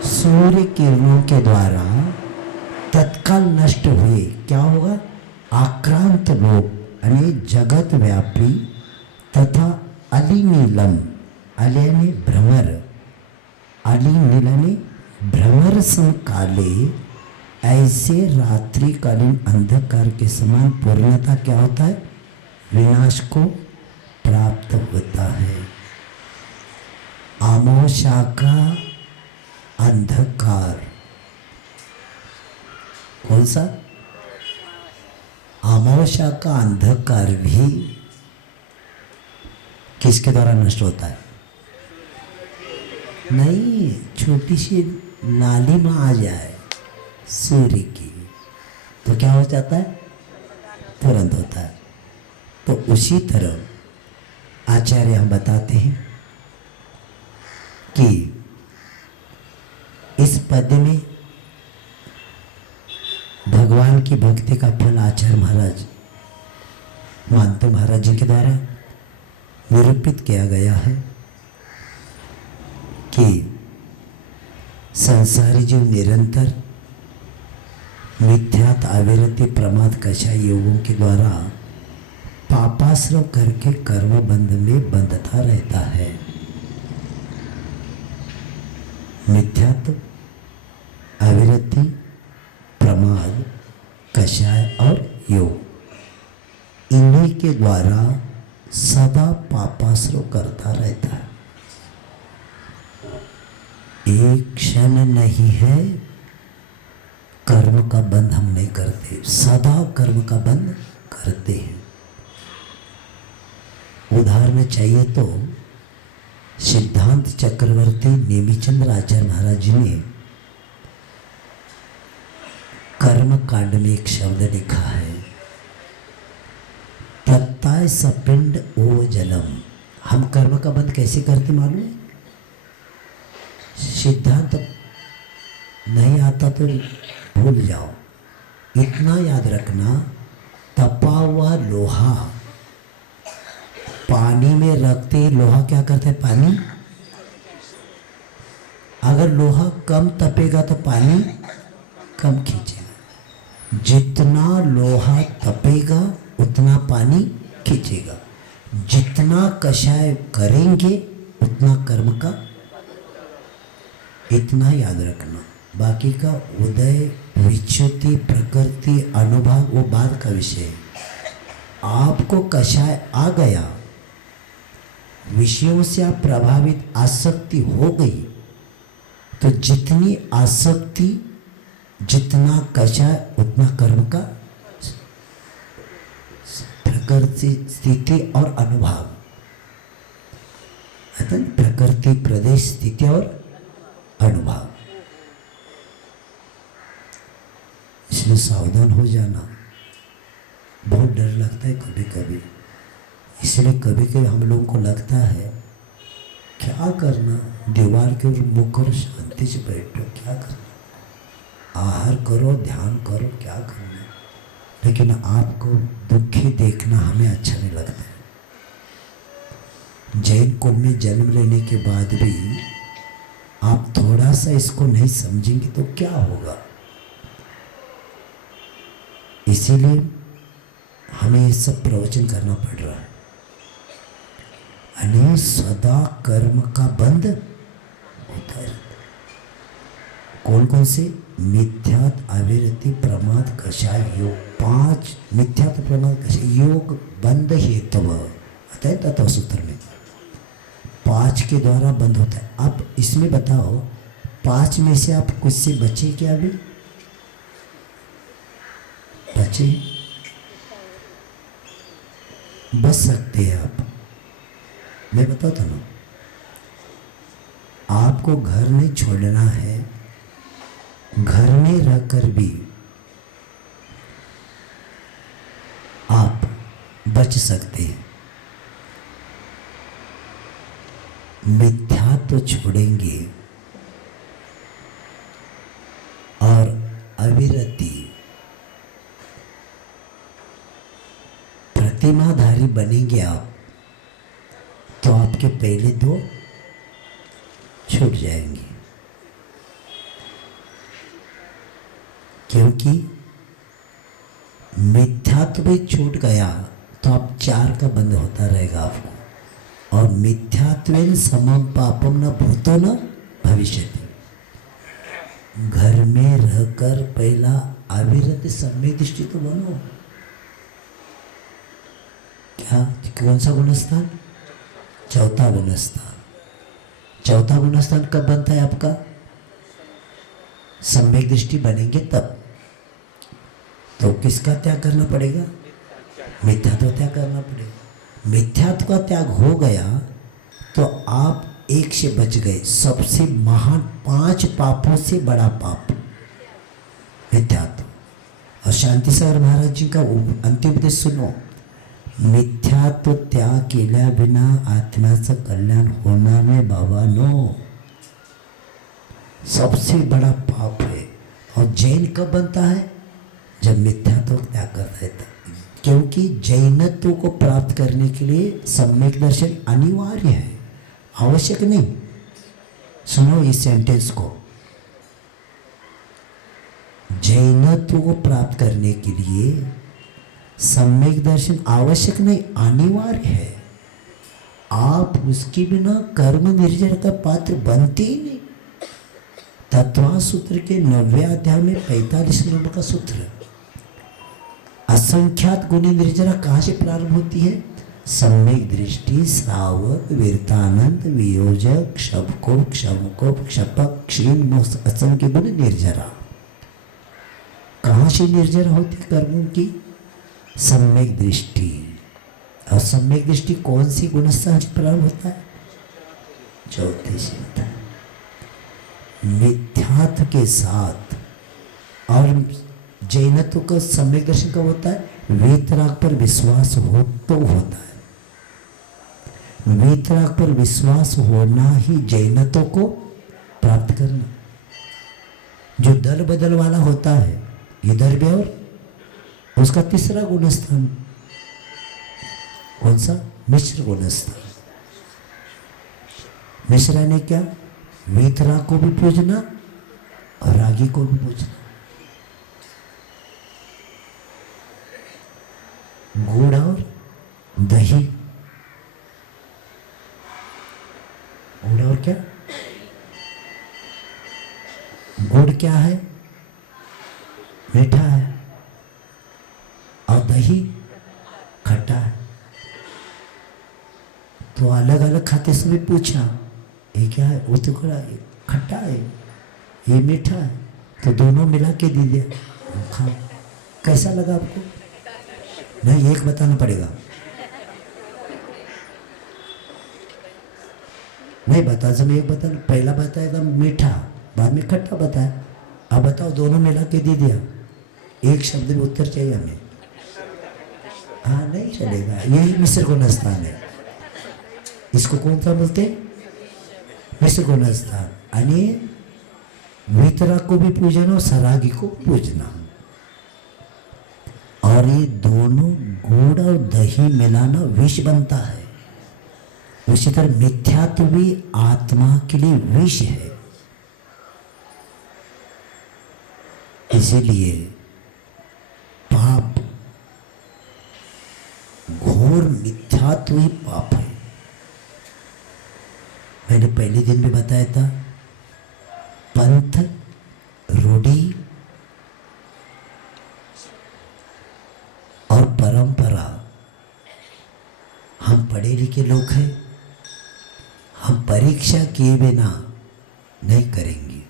सूर्य किरणों के द्वारा तत्काल नष्ट हुए क्या होगा? आक्रांत लोग यानी जगत व्यापी तथा अलिनीलम, अलिनी भ्रमर, अलिनीलनी भ्रमर समकाले, ऐसे रात्रिकालीन अंधकार के समान पूर्णता क्या होता है? विनाश को प्राप्त होता है। आमोशा का अंधकार, कौन सा? अमावस्या का अंधकार भी किसके द्वारा नष्ट होता है? नहीं, छोटी सी नाली में आ जाए सूर्य की तो क्या हो जाता है? तुरंत होता है। तो उसी तरह आचार्य हम बताते हैं कि इस पद में भगवान की भक्ति का फल आचार्य महाराज मानतो महाराज जी के द्वारा निरूपित किया गया है कि संसारी जीव निरंतर मिथ्यात आविरति प्रमाद कषाय योगों के द्वारा पापाश्रव करके कर्म बंध में बंधता रहता है। मिथ्यात्व, आविरति, प्रमाद, कषाय और योग, इन्हीं के द्वारा सदा पापाश्रव करता रहता है। एक क्षण नहीं है कर्म का बंध हम नहीं करते, सदा कर्म का बंध करते हैं। उदाहरण चाहिए तो सिद्धांत चक्रवर्ती नेमिचंद्र आचार्य महाराज जी ने कर्म कांड में एक शब्द लिखा है, तत्ताय सपिंड ओ जलम। हम कर्म का बंध कैसे करते मालूम है? सिद्धांत नहीं आता तो भूल जाओ, इतना याद रखना, तपा हुआ लोहा पानी में रखते लोहा क्या करता है? पानी, अगर लोहा कम तपेगा तो पानी कम खींचेगा, जितना लोहा तपेगा उतना पानी खींचेगा, जितना कषाय करेंगे उतना कर्म का, इतना याद रखना। बाकी का उदय विच्युति प्रकृति अनुभव वो बाद का विषय है। आपको कषाय आ गया, विषयों से आप प्रभावित, आसक्ति हो गई, तो जितनी आसक्ति जितना कषाय उतना कर्म का प्रकृति स्थिति और अनुभव, प्रकृति प्रदेश स्थिति और अनुभव। इसलिए सावधान हो जाना। बहुत डर लगता है कभी कभी, इसलिए कभी कभी हम लोगों को लगता है क्या करना, दीवार के ऊपर मुख करो, शांति से बैठो, क्या करना, आहार करो, ध्यान करो, क्या करना, लेकिन आपको दुखी देखना हमें अच्छा नहीं लगता। जैन कुल में जन्म लेने के बाद भी आप थोड़ा सा इसको नहीं समझेंगे तो क्या होगा? इसीलिए हमें ये सब प्रवचन करना पड़ रहा है। अने सदा कर्म का बंध होता है। कौन कौन से? मिथ्यात, अविरति, प्रमाद, कषाय, योग। 5 मिथ्यात, प्रमाद, कषाय, योग बंध हेतव आता है तत्व सूत्र में। 5 के द्वारा बंद होता है। अब इसमें बताओ 5 में से आप कुछ से बचे क्या? अभी बचे? बच सकते हैं आप। मैं बताता हूँ, आपको घर नहीं छोड़ना है, घर में रहकर भी आप बच सकते हैं। मिथ्या तो छोड़ेंगे और अविरति, प्रतिमाधारी बनेंगे आप, तो आपके पहले 2 छूट जाएंगे। क्योंकि मिथ्यात्व भी छूट गया तो आप 4 का बंद होता रहेगा आपको। और मिथ्यात्वेन समम पापम न भूतो न भविष्यति। घर में रहकर पहला अविरत सम्यक दृष्टि तो बनो। क्या? कौन सा गुणस्थान? चौथा गुणस्थान। चौथा गुणस्थान कब बनता है आपका? सम्यक दृष्टि बनेंगे तब। तो किसका त्याग करना पड़ेगा? मिथ्यात्व त्याग करना पड़ेगा। मिथ्यात्व का त्याग हो गया तो आप 1 से बच गए। सबसे महान 5 पापों से बड़ा पाप मिथ्यात्व। और शांति सागर महाराज जी का अंतिम उपदेश सुनो। मिथ्यात्व त्याग केल्या बिना आत्म्याचं कल्याण होणार नाही बाबांनो। सबसे बड़ा पाप है। और जैन कब बनता है? जब मिथ्यात्व त्याग करता है तब। क्योंकि जैनत्व को प्राप्त करने के लिए सम्यक दर्शन अनिवार्य है, आवश्यक नहीं। सुनो इस सेंटेंस को, जैनत्व को प्राप्त करने के लिए सम्यक दर्शन आवश्यक नहीं, अनिवार्य है। आप उसके बिना कर्म निर्जर का पात्र बनते ही नहीं। तत्वा सूत्र के 90वें अध्याय में 45 नंबर का सूत्र है। असंख्यात गुणी निर्जरा कहाँ से प्रारंभ होती है? सम्यक दृष्टि, श्रावक, वीरतानंद, वियोजक, क्षपको, क्षमको, क्षपक, क्षीण, असंख्य गुण निर्जरा। कहाँ से निर्जरा होती है कर्मों की? सम्यक दृष्टि। और सम्यक दृष्टि कौन सी गुणस्थान से प्रारंभ होता है? चौथे से होता है। मिथ्यात्व के साथ। और जैनत्व का सम्यक दर्शन कब होता है? वीतराग पर विश्वास हो तो होता है। वीतराग पर विश्वास होना ही जैनत्व को प्राप्त करना। जो दल बदल वाला होता है इधर भी, और उसका तीसरा गुणस्थान कौन सा? मिश्र गुणस्थान। मिश्रा ने क्या? वीतराग को भी पूजना और रागी को भी पूजना। गुड़ और दही। गुड़ और क्या? गुड़ क्या है? मीठा है। और दही खट्टा है। तो अलग अलग खाते समय पूछा ये क्या है? वो तो खट्टा है, ये मीठा है, तो दोनों मिला के दे दिया। खा, कैसा लगा आपको? नहीं, एक बताना पड़ेगा। नहीं बता, जब एक बता, पहला बताएगा मीठा, बाद में खट्टा बताया। अब बताओ, दोनों मिला के दे दिया, एक शब्द में उत्तर चाहिए हमें। हाँ, नहीं चलेगा। यही मिश्र गुणस्थान है। इसको कौन सा बोलते हैं? मिश्र गुणस्थान। यानी वीतराग को भी पूजना और सरागी को पूजना। और ये दोनों गुड़ और दही मिलाना विष बनता है। उसी तरह मिथ्यात्व भी आत्मा के लिए विष है। इसीलिए पाप और मिथ्यात्व ही पाप है। मैंने पहले दिन में बताया था, पंथ, रूढ़ी और परंपरा। हम पढ़े लिखे लोग हैं, हम परीक्षा किए बिना नहीं करेंगे।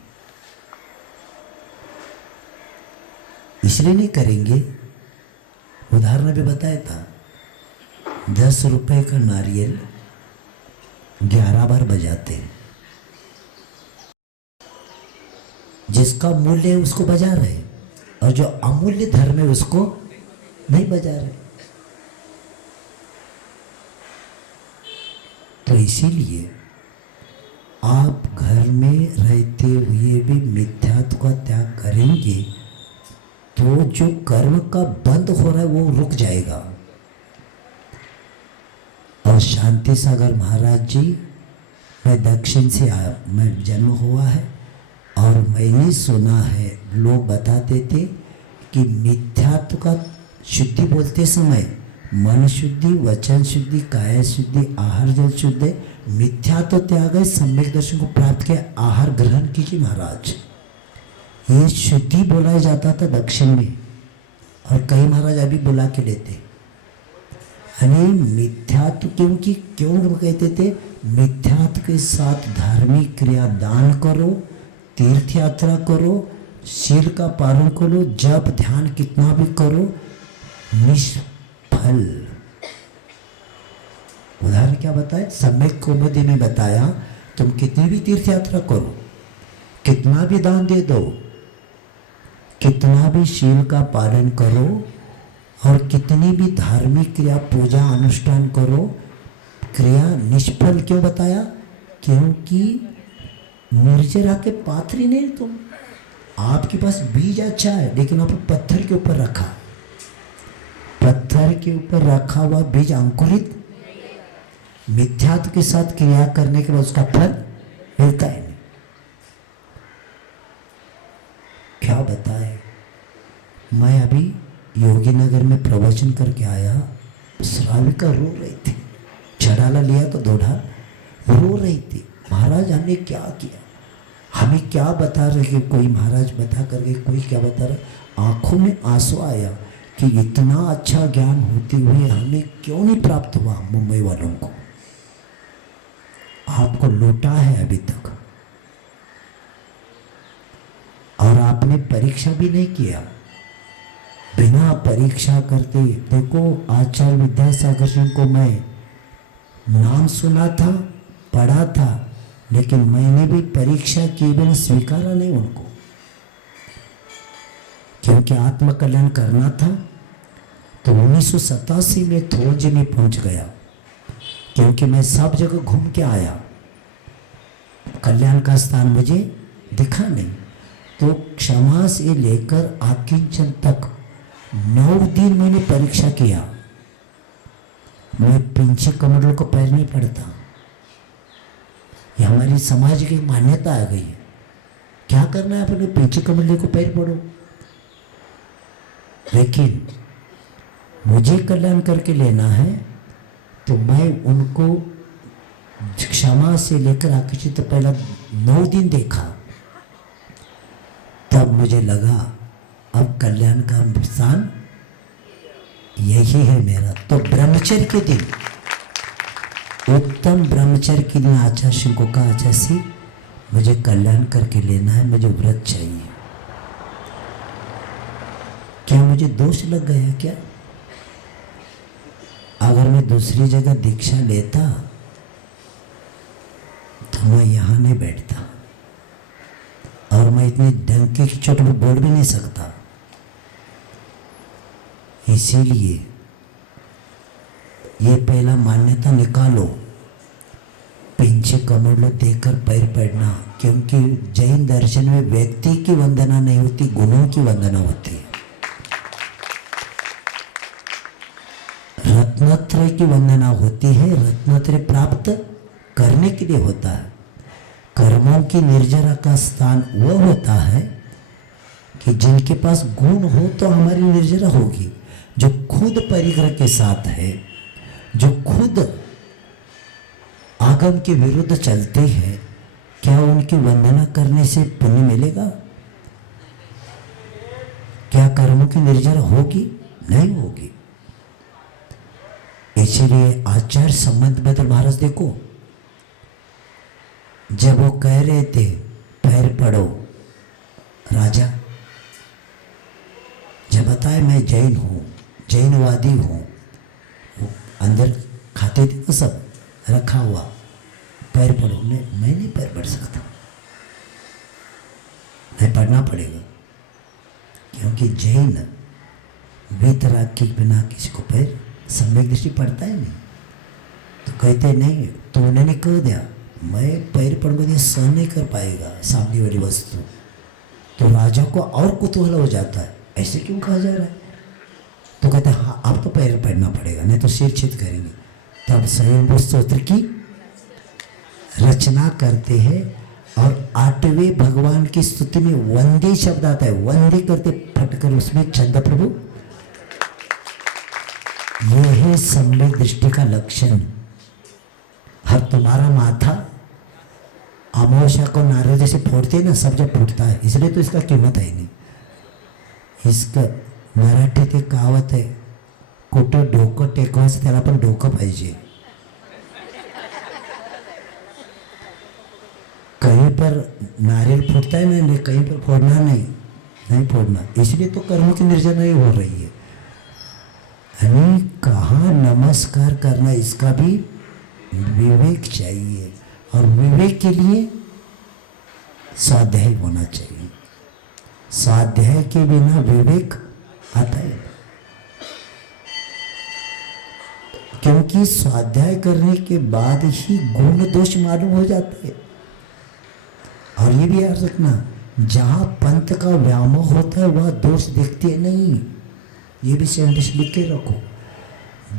इसलिए नहीं करेंगे, उदाहरण भी बताया था, 10 रुपए का नारियल 11 बार बजाते हैं। जिसका मूल्य है उसको बजा रहे, और जो अमूल्य धर्म है उसको नहीं बजा रहे। तो इसीलिए आप घर में रहते हुए भी मिथ्यात्व का त्याग करेंगे तो जो कर्म का बंद हो रहा है वो रुक जाएगा। और शांति सागर महाराज जी, मैं दक्षिण से आया, मैं जन्म हुआ है और मैंने सुना है, लोग बताते थे कि मिथ्यात्व का शुद्धि बोलते समय मन शुद्धि, वचन शुद्धि, काया शुद्धि, आहार जल शुद्ध है। मिथ्यात्व त्याग है, सम्यक दर्शन को प्राप्त किया, आहार ग्रहण कीजिए महाराज। ये शुद्धि बोला जाता था दक्षिण में, और कई महाराज अभी बुला के लेते। अरे मिथ्यात्व क्यों कहते थे? मिथ्यात्व के साथ धार्मिक क्रिया, दान करो, तीर्थ यात्रा करो, शील का पालन करो, जप ध्यान कितना भी करो, निष्फल। उदाहरण क्या बताए? सम्यक कौमुदी में बताया, तुम कितनी भी तीर्थ यात्रा करो, कितना भी दान दे दो, कितना भी शील का पालन करो, और कितनी भी धार्मिक क्रिया, पूजा अनुष्ठान करो, क्रिया निष्फल। क्यों बताया? क्योंकि निर्जरा के पात्र नहीं तुम। आपके पास बीज अच्छा है, लेकिन आपने पत्थर के ऊपर रखा, पत्थर के ऊपर रखा हुआ बीज अंकुरित। मिथ्यात्व के साथ क्रिया करने के बाद उसका फल मिलता है नहीं। क्या बताए? मैं अभी योगी नगर में प्रवचन करके आया, श्राविका रो रही थी, छड़ाला लिया तो दोढ़ा, रो रही थी, महाराज हमने क्या किया, हमें क्या बता रहे, कोई महाराज बता करके कोई क्या बता रहे। आंखों में आंसू आया कि इतना अच्छा ज्ञान होते हुए हमें क्यों नहीं प्राप्त हुआ। मुंबई वालों को आपको लूटा है अभी तक, और आपने परीक्षा भी नहीं किया। बिना परीक्षा करते, देखो आचार्य विद्यासागर सिंह को मैं नाम सुना था, पढ़ा था, लेकिन मैंने भी परीक्षा किए बिना स्वीकारा नहीं उनको, क्योंकि आत्मकल्याण करना था। तो 1987 में थोरजी में पहुंच गया, क्योंकि मैं सब जगह घूम के आया, कल्याण का स्थान मुझे दिखा नहीं। तो क्षमा से लेकर आकिंचन तक 9 दिन मैंने परीक्षा किया। मैं पीछे कमंडलों को पैर नहीं पड़ता, ये हमारी समाज की मान्यता आ गई है। क्या करना है? अपने पीछे कमंडलों को पैर पड़ो, लेकिन मुझे कल्याण करके लेना है तो मैं उनको क्षमा से लेकर आकर्षित, तो पहला 9 दिन देखा, तब मुझे लगा अब कल्याण का स्थान यही है मेरा। तो ब्रह्मचर्य के दिन, उत्तम ब्रह्मचर्य के दिन आचार्य सिंह को कहा, आचार्य सिंह मुझे कल्याण करके लेना है, मुझे व्रत चाहिए। क्या मुझे दोष लग गया क्या? अगर मैं दूसरी जगह दीक्षा लेता तो मैं यहाँ नहीं बैठता, और मैं इतनी डंके की चोट में बोल भी नहीं सकता। इसीलिए ये पहला मान्यता निकालो, पिंचे कमंडलो देकर पैर पड़ना, क्योंकि जैन दर्शन में व्यक्ति की वंदना नहीं होती, गुणों की वंदना होती है। रत्नत्रय की वंदना होती है, रत्नत्रय प्राप्त करने के लिए होता है। कर्मों की निर्जरा का स्थान वह होता है कि जिनके पास गुण हो तो हमारी निर्जरा होगी। जो खुद परिग्रह के साथ है, जो खुद आगम के विरुद्ध चलते हैं, क्या उनकी वंदना करने से पुण्य मिलेगा? क्या कर्मों की निर्जरा होगी? नहीं होगी। इसलिए आचार्य संबंधपत्र महाराज देखो, जब वो कह रहे थे पैर पड़ो राजा, जब बताए मैं जैन हूँ, जैनवादी हूँ, अंदर खाते थे तो सब रखा हुआ, पैर पड़ो। मैं नहीं पैर पड़ सकता, नहीं पढ़ना पड़ेगा, क्योंकि जैन वीतराग के बिना किसी को पैर सम्यक दृष्टि पड़ता है नहीं। तो कहते नहीं, तो उन्होंने कह दिया मैं पैर पड़ मुझे सहन नहीं कर पाएगा सामने वाली वस्तु। तो राजा को और कुतूहल हो जाता है, ऐसे क्यों कहा जा रहा है? तो कहते हैं हाँ अब तो पैर पड़ना पड़ेगा, नहीं तो सिर छेद करेंगे। तब स्वयंभू स्तोत्र की रचना करते हैं और 8वें भगवान की स्तुति में वंदे शब्द आता है, वंदे करते फटकर उसमें चंद प्रभु। यह है सम्यक दृष्टि का लक्षण। हर तुम्हारा माथा अमावस्या को नारियल जैसे फोड़ते हैं ना, सब जब फूटता है, इसलिए तो इसका कीमत है नहीं। इसका मराठीत एक कहावत आहे, कुठं डोकं टेकवायचं त्याला पण डोकं पाहिजे। कहीं पर नारियल फूटता है ना, कहीं पर फोड़ना नहीं फोड़ना, इसलिए तो कर्मों की निर्जरा नहीं हो रही है। यानी कहाँ नमस्कार करना, इसका भी विवेक चाहिए, और विवेक के लिए स्वाध्याय होना चाहिए। स्वाध्याय के बिना विवेक आता है, क्योंकि स्वाध्याय करने के बाद ही गुण दोष मालूम हो जाते हैं। और ये भी याद रखना, जहाँ पंथ का व्यामोह होता है वह दोष दिखते नहीं, ये भी सेंटेंस लिख के रखो।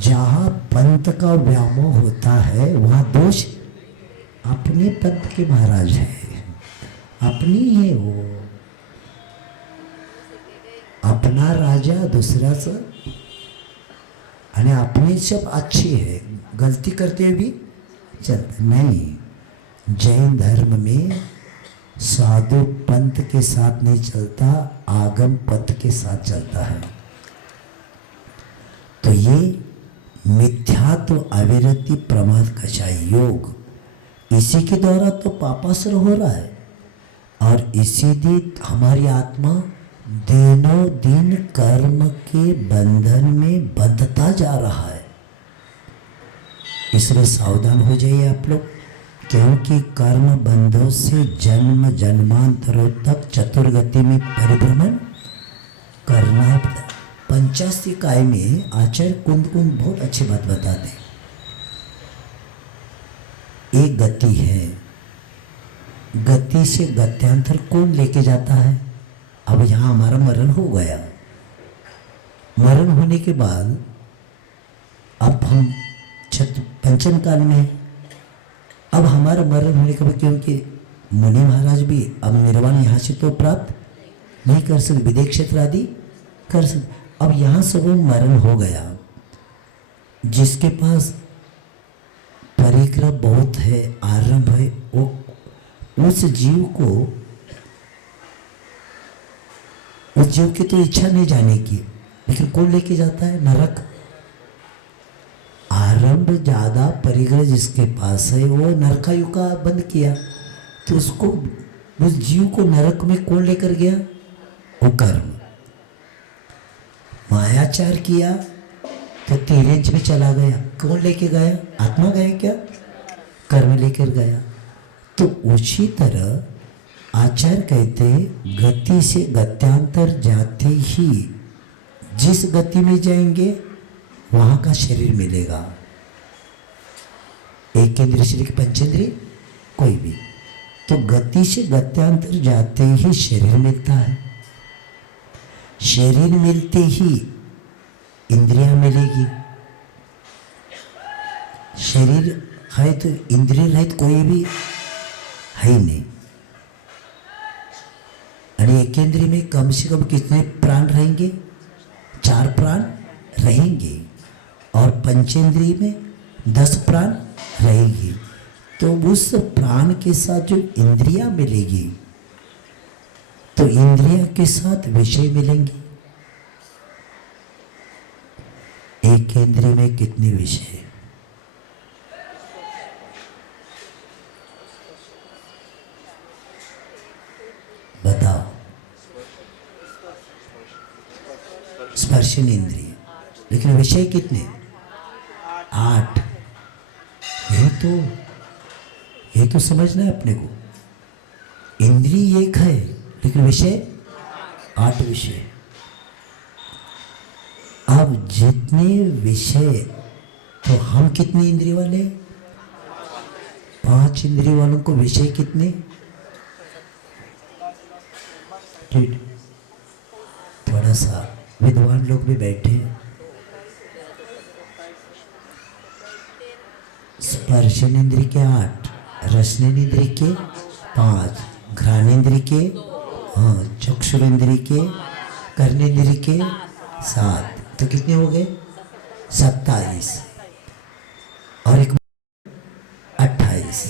जहाँ पंथ का व्यामोह होता है वहाँ दोष अपने पंथ के महाराज है, अपनी है वो, अपना राजा दूसरा सा, और अपने सब अच्छे है, गलती करते हुए भी चलते नहीं। जैन धर्म में साधु पंथ के साथ नहीं चलता, आगम पथ के साथ चलता है। तो ये मिथ्यात्व अविरति प्रमाद कषाय योग, इसी के द्वारा तो पापासुर हो रहा है, और इसीलिए हमारी आत्मा दिनों दिन कर्म के बंधन में बंधता जा रहा है। इसलिए सावधान हो जाइए आप लोग, क्योंकि कर्म बंधों से जन्म जन्मांतरों तक चतुर्गति में परिभ्रमण करना है। पंचास्ती काय में आचार्य कुंद बहुत अच्छी बात बताते हैं। एक गति है, गति से गत्यांतर कौन लेके जाता है? अब यहाँ हमारा मरण हो गया, मरण होने के बाद अब हम पंचम काल में हैं। अब हमारा मरण होने के बाद, क्योंकि मुनि महाराज भी अब निर्वाण यहाँ से तो प्राप्त नहीं कर सकते, विदेह क्षेत्र आदि कर सकते। अब यहाँ से वो मरण हो गया, जिसके पास परिक्रम बहुत है, आरंभ है, वो उस जीव की तो इच्छा नहीं जाने की, लेकिन कौन लेके जाता है? नरक। आरंभ ज्यादा परिग्रह जिसके पास है वो नरकायु का बंद किया, तो उसको, उस जीव को नरक में कौन लेकर गया? वो कर्म। मायाचार किया तो तिरंज में चला गया, कौन लेके गया? आत्मा गया क्या? कर्म लेकर गया। तो उसी तरह आचार्य कहते गति से गत्यांतर जाते ही जिस गति में जाएंगे वहां का शरीर मिलेगा। एक इंद्रिय शरीर की पंचेंद्रिय कोई भी, तो गति से गत्यांतर जाते ही शरीर मिलता है, शरीर मिलते ही इंद्रियां मिलेगी। शरीर है तो इंद्रिय रहित कोई भी है ही नहीं। और एक इंद्रिय में कम से कम कितने प्राण रहेंगे? 4 प्राण रहेंगे। और पंचेंद्रिय में 10 प्राण रहेगी, तो उस प्राण के साथ जो इंद्रियां मिलेगी, तो इंद्रिया के साथ विषय मिलेंगे। एक इंद्रिय में कितने विषय? बताओ। स्पर्शन इंद्रिय, लेकिन विषय कितने? 8। ये तो समझना है अपने को। इंद्रिय एक है लेकिन विषय 8 विषय। अब जितने विषय, तो हम कितने इंद्रिय वाले? 5 इंद्रिय वालों को विषय कितने? ठीक। थोड़ा सा विद्वान लोग भी बैठे हैं। स्पर्शन इंद्रिय के 8, रसनेन्द्रिय के 5, घ्राणेन्द्रिय के, हाँ, चक्षुरेन्द्रिय के, कर्णेन्द्रिय के 7, तो कितने हो गए? 27। और एक 28।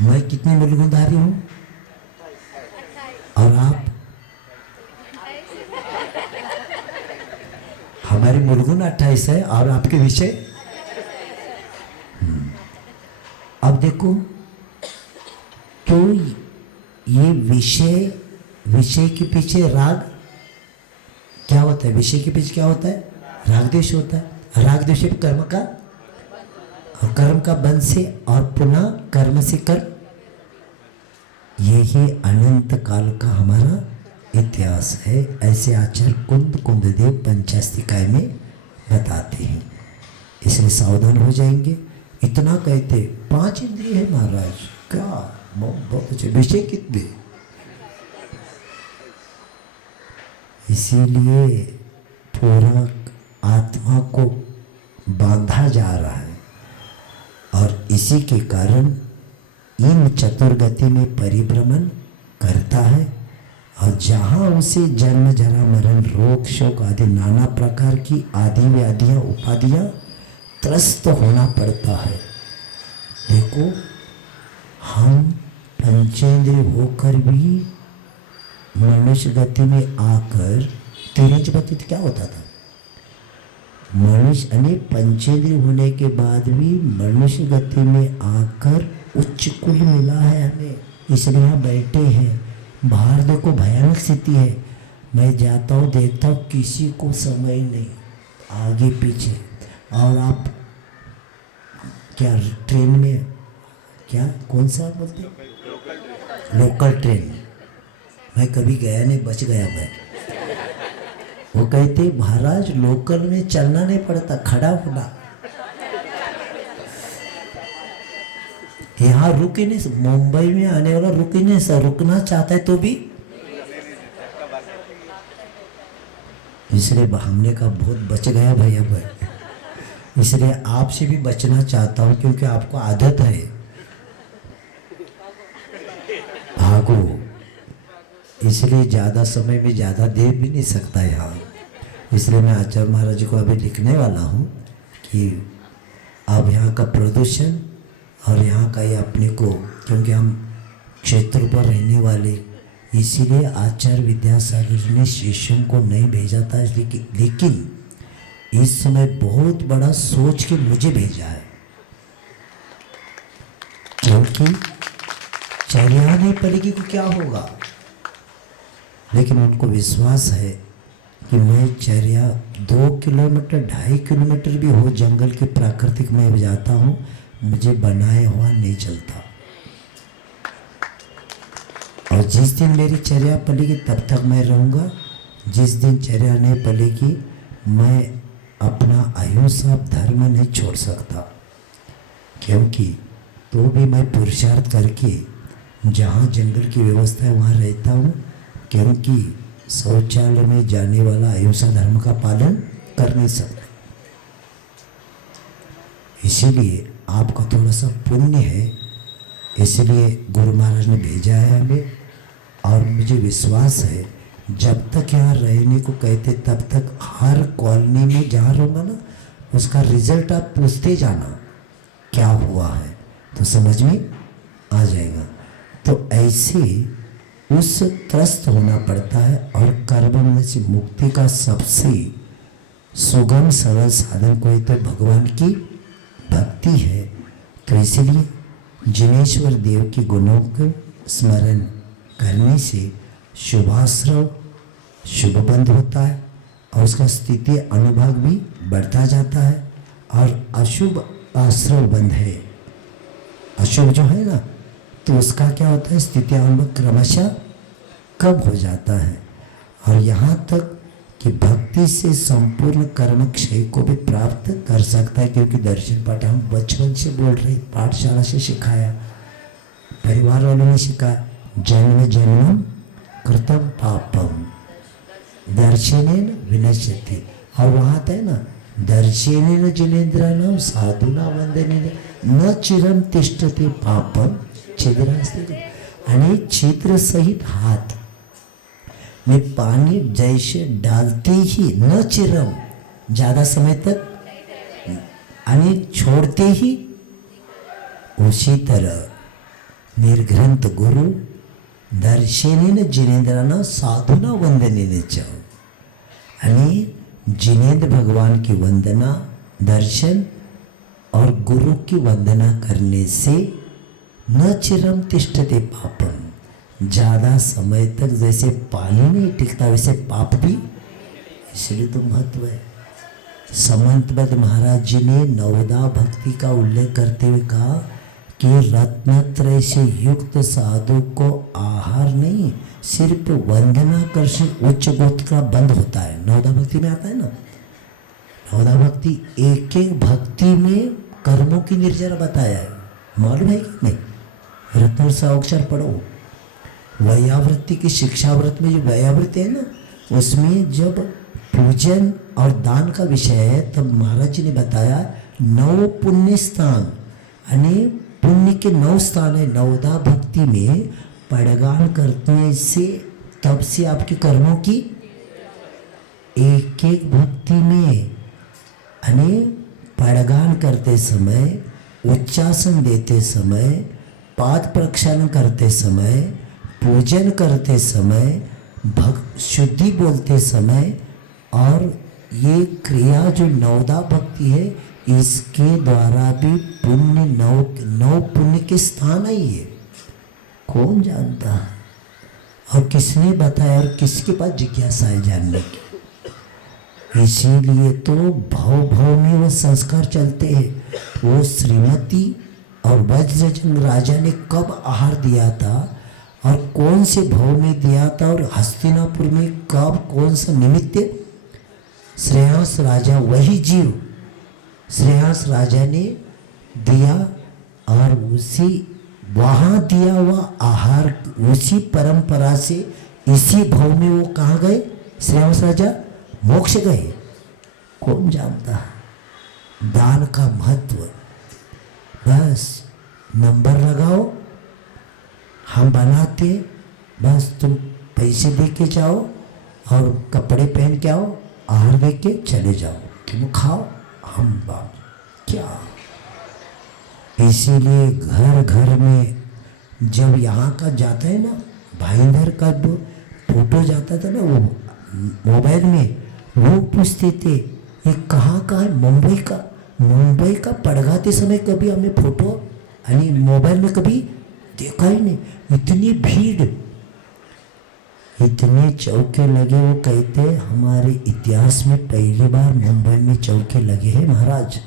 मैं कितनी मूलगुणधारी हूं? और आप? हमारे मूलगुण 28 है और आपके विषय। अब देखो, तो ये विषय के पीछे राग क्या होता है? विषय के पीछे क्या होता है? राग द्वेष होता है। राग द्वेष कर्म का, और कर्म का बंध से, और पुनः कर्म से कर्म। यही अनंत काल का हमारा इतिहास है। ऐसे आचार्य कुंद देव पंचास्तिकाय में बताते हैं। इसलिए सावधान हो जाएंगे। इतना कहते 5 इंद्रिय है महाराज, क्या बहुत अच्छे, विषय कितने? इसीलिए पूरा आत्मा को बांधा जा रहा है, और इसी के कारण इन चतुर्गति में परिभ्रमण करता है। और जहाँ उसे जन्म जरा मरण रोग शोक आदि नाना प्रकार की आदि व्याधियाँ उपाधियाँ त्रस्त होना पड़ता है। देखो, हम पंचेंद्रिय होकर भी मनुष्य गति में आकर, तिरंज गति क्या होता था? मनुष्य यानी पंचेंद्रिय होने के बाद भी मनुष्य गति में आकर उच्च कुल मिला है हमें, इसलिए यहाँ बैठे हैं। बाहर देखो भयानक स्थिति है। मैं जाता हूँ, देखता हूँ, किसी को समय नहीं, आगे पीछे। और आप क्या ट्रेन में, क्या कौन सा बोलते? Local train. मैं कभी गया नहीं, बच गया मैं। वो कहते महाराज लोकल में चलना नहीं पड़ता, खड़ा होना। यहाँ रुक ही नहीं, मुंबई में आने वाला रुक ही नहीं सकता, रुकना चाहता है तो भी। इसलिए हमने कहा बहुत बच गया भैया भाई। इसलिए आपसे भी बचना चाहता हूँ, क्योंकि आपको आदत है भागो। इसलिए ज़्यादा समय में ज़्यादा देर भी नहीं सकता यहाँ। इसलिए मैं आचार्य महाराज जी को अभी लिखने वाला हूँ कि अब यहाँ का प्रदूषण और यहाँ का ये अपने को, क्योंकि हम क्षेत्र पर रहने वाले, इसीलिए आचार्य विद्यासागर ने शिष्यों को नहीं भेजा था। लेकिन इस समय बहुत बड़ा सोच के मुझे भेजा है, क्योंकि चर्या नहीं पड़ेगी तो क्या होगा। लेकिन उनको विश्वास है कि मैं चर्या 2 किलोमीटर 2.5 किलोमीटर भी हो जंगल के प्राकृतिक में जाता हूँ, मुझे बनाया हुआ नहीं चलता। और जिस दिन मेरी चर्या पलेगी तब तक मैं रहूँगा। जिस दिन चर्या नहीं पलेगी, मैं अपना अहिंसा धर्म नहीं छोड़ सकता, क्योंकि तो भी मैं पुरुषार्थ करके जहाँ जंगल की व्यवस्था है वहाँ रहता हूँ, क्योंकि शौचालय में जाने वाला अहिंसा धर्म का पालन कर नहीं सकता। इसीलिए आपका थोड़ा सा पुण्य है, इसलिए गुरु महाराज ने भेजा है हमें। और मुझे विश्वास है जब तक यहाँ रहने को कहते तब तक हर कॉलोनी में जहाँ रहूँगा ना उसका रिजल्ट आप पूछते जाना क्या हुआ है, तो समझ में आ जाएगा। तो ऐसे उस त्रस्त होना पड़ता है। और कर्म से मुक्ति का सबसे सुगम सरल साधन कोई तो भगवान की भक्ति है। तो इसलिए जिनेश्वर देव के गुणों को स्मरण करने से शुभाश्रव शुभबंध होता है और उसका स्थिति अनुभाग भी बढ़ता जाता है। और अशुभ आश्रव बंध है, अशुभ जो है ना, तो उसका क्या होता है, स्थिति अनुभाग क्रमशः कम हो जाता है। और यहाँ तक कि भक्ति से संपूर्ण कर्म क्षय को भी प्राप्त कर सकता है। क्योंकि दर्शन पाठ हम बचपन से बोल रहे, पाठशाला से सिखाया, परिवार वालों ने सिखाया, जन्म जन्म कृतम पापम दर्शनेन विनश्यति। और वहाँ आता है ना, दर्शनेन जिनेन्द्राणाम साधुना वंदनेन न चिरम तिष्ठति पापम छिद्रास्ति। आणि छिद्र सहित हाथ में पानी जैसे डालते ही न चिरम, ज़्यादा समय तक आणि छोड़ते ही, उसी तरह निर्ग्रंथ गुरु दर्शनेन जिनेन्द्राणाम साधुना वंदनेन च। आणि जिनेन्द्र भगवान की वंदना, दर्शन और गुरु की वंदना करने से न चिरम तिष्ठते पापम, ज़्यादा समय तक जैसे पानी नहीं टिकता वैसे पाप भी, इसलिए तो महत्व है। समंतबद्ध महाराज जी ने नवदा भक्ति का उल्लेख करते हुए कहा कि रत्नत्रय से युक्त साधु को आहार नहीं, सिर्फ वंदना कर से उच्च गोत्र का बंद होता है। नवदा भक्ति में आता है ना, नवदा भक्ति एक एक भक्ति में कर्मों की निर्जरा बताया है, मालूम है कि नहीं? रत्न साक्षर पढ़ो। वयावृत्ति की शिक्षाव्रत में जो वयावृत्ति है ना, उसमें जब पूजन और दान का विषय है तब महाराज जी ने बताया 9 पुण्य स्थान, यानी पुण्य के 9 स्थान है नवदा भक्ति में। पड़गान करने से तब से आपके कर्मों की एक एक भक्ति में, यानी पड़गान करते समय, उच्चासन देते समय, पाद प्रक्षालन करते समय, पूजन करते समय, भक्त शुद्धि बोलते समय, और ये क्रिया जो नवदा भक्ति है इसके द्वारा भी पुण्य 9 पुण्य के स्थान है। ये कौन जानता है और किसने बताया और किसके पास जिज्ञासा है जानने की? इसीलिए तो भाव भाव में वो संस्कार चलते हैं। वो श्रीमती और वज्रजंग राजा ने कब आहार दिया था और कौन से भाव में दिया था, और हस्तिनापुर में कब कौन सा निमित्त, श्रेयांस राजा वही जीव श्रेयांस राजा ने दिया, और उसी वहाँ दिया हुआ आहार उसी परंपरा से इसी भाव में वो कहाँ गए, श्रेयांस राजा मोक्ष गए। कौन जानता है दान का महत्व? बस नंबर लगाओ, हम बनाते, बस तुम पैसे दे के जाओ और कपड़े पहन के आओ, आहार दे के चले जाओ, तुम खाओ हम बाप क्या। इसीलिए घर घर में जब यहाँ का जाता है ना, भाईंदर का जो फोटो जाता था ना वो मोबाइल में, वो पूछते थे ये कहाँ का है, मुंबई का पड़गाते समय कभी हमें फोटो यानी मोबाइल में कभी देखा ही नहीं। इतनी भीड़, इतने चौके लगे। वो कहते हमारे इतिहास में पहली बार मुंबई में चौके लगे हैं महाराज,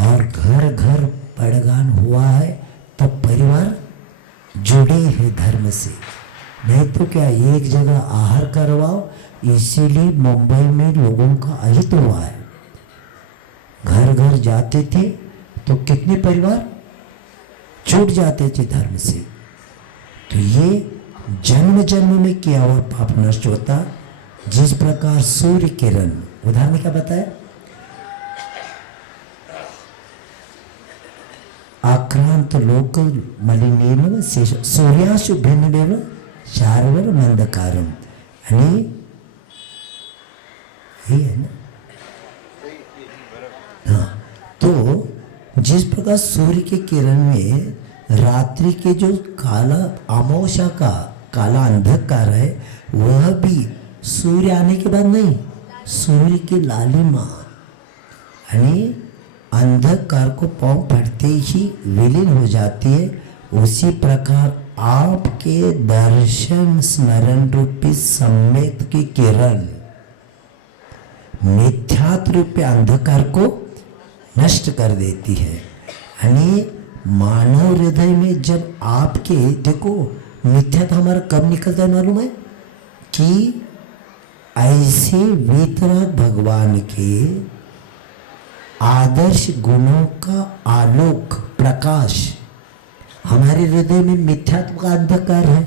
और घर घर पड़गान हुआ है, तब परिवार जुड़े हैं धर्म से। नहीं तो क्या एक जगह आहार करवाओ, इसीलिए मुंबई में लोगों का अहित हुआ है। घर घर जाते थे तो कितने परिवार छूट जाते थे धर्म से। तो ये जन्म जन्म में किया हुआ पाप नष्ट होता। जिस प्रकार सूर्य किरण, उदाहरण क्या बताया, आक्रांत लोक मलिनेन सूर्याशु भिन्न चारवरम अंधकारम, यानी यही है ना। हाँ, तो जिस प्रकार सूर्य के किरण में रात्रि के जो काला अमावस्या का काला अंधकार है, वह भी सूर्य आने के बाद नहीं, सूर्य की लालिमा यानी अंधकार को पांव पड़ते ही विलीन हो जाती है। उसी प्रकार आपके दर्शन स्मरण रूपी सम्यक की किरण मिथ्यात्व रूपी अंधकार को नष्ट कर देती है। यानी मानव हृदय में जब आपके, देखो मिथ्या तो हमारा कब निकलता है मालूम है कि ऐसे वितरक भगवान के आदर्श गुणों का आलोक प्रकाश, हमारे हृदय में मिथ्यात्व का अंधकार है,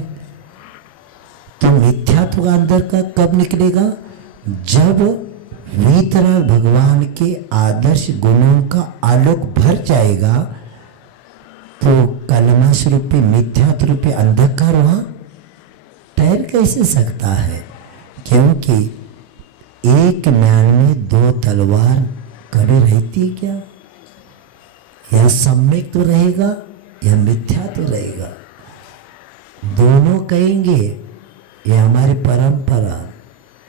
तो मिथ्यात्व का अंधकार कब निकलेगा? जब वितरक भगवान के आदर्श गुणों का आलोक भर जाएगा, तो कलमाश रूपी मिथ्यात्व रूपी अंधकार वहां ठहर कैसे सकता है? क्योंकि एक म्यान में दो तलवार कभी रहती क्या? यह सम्यक तो रहेगा या मिथ्या तो रहेगा। दोनों कहेंगे ये हमारी परंपरा,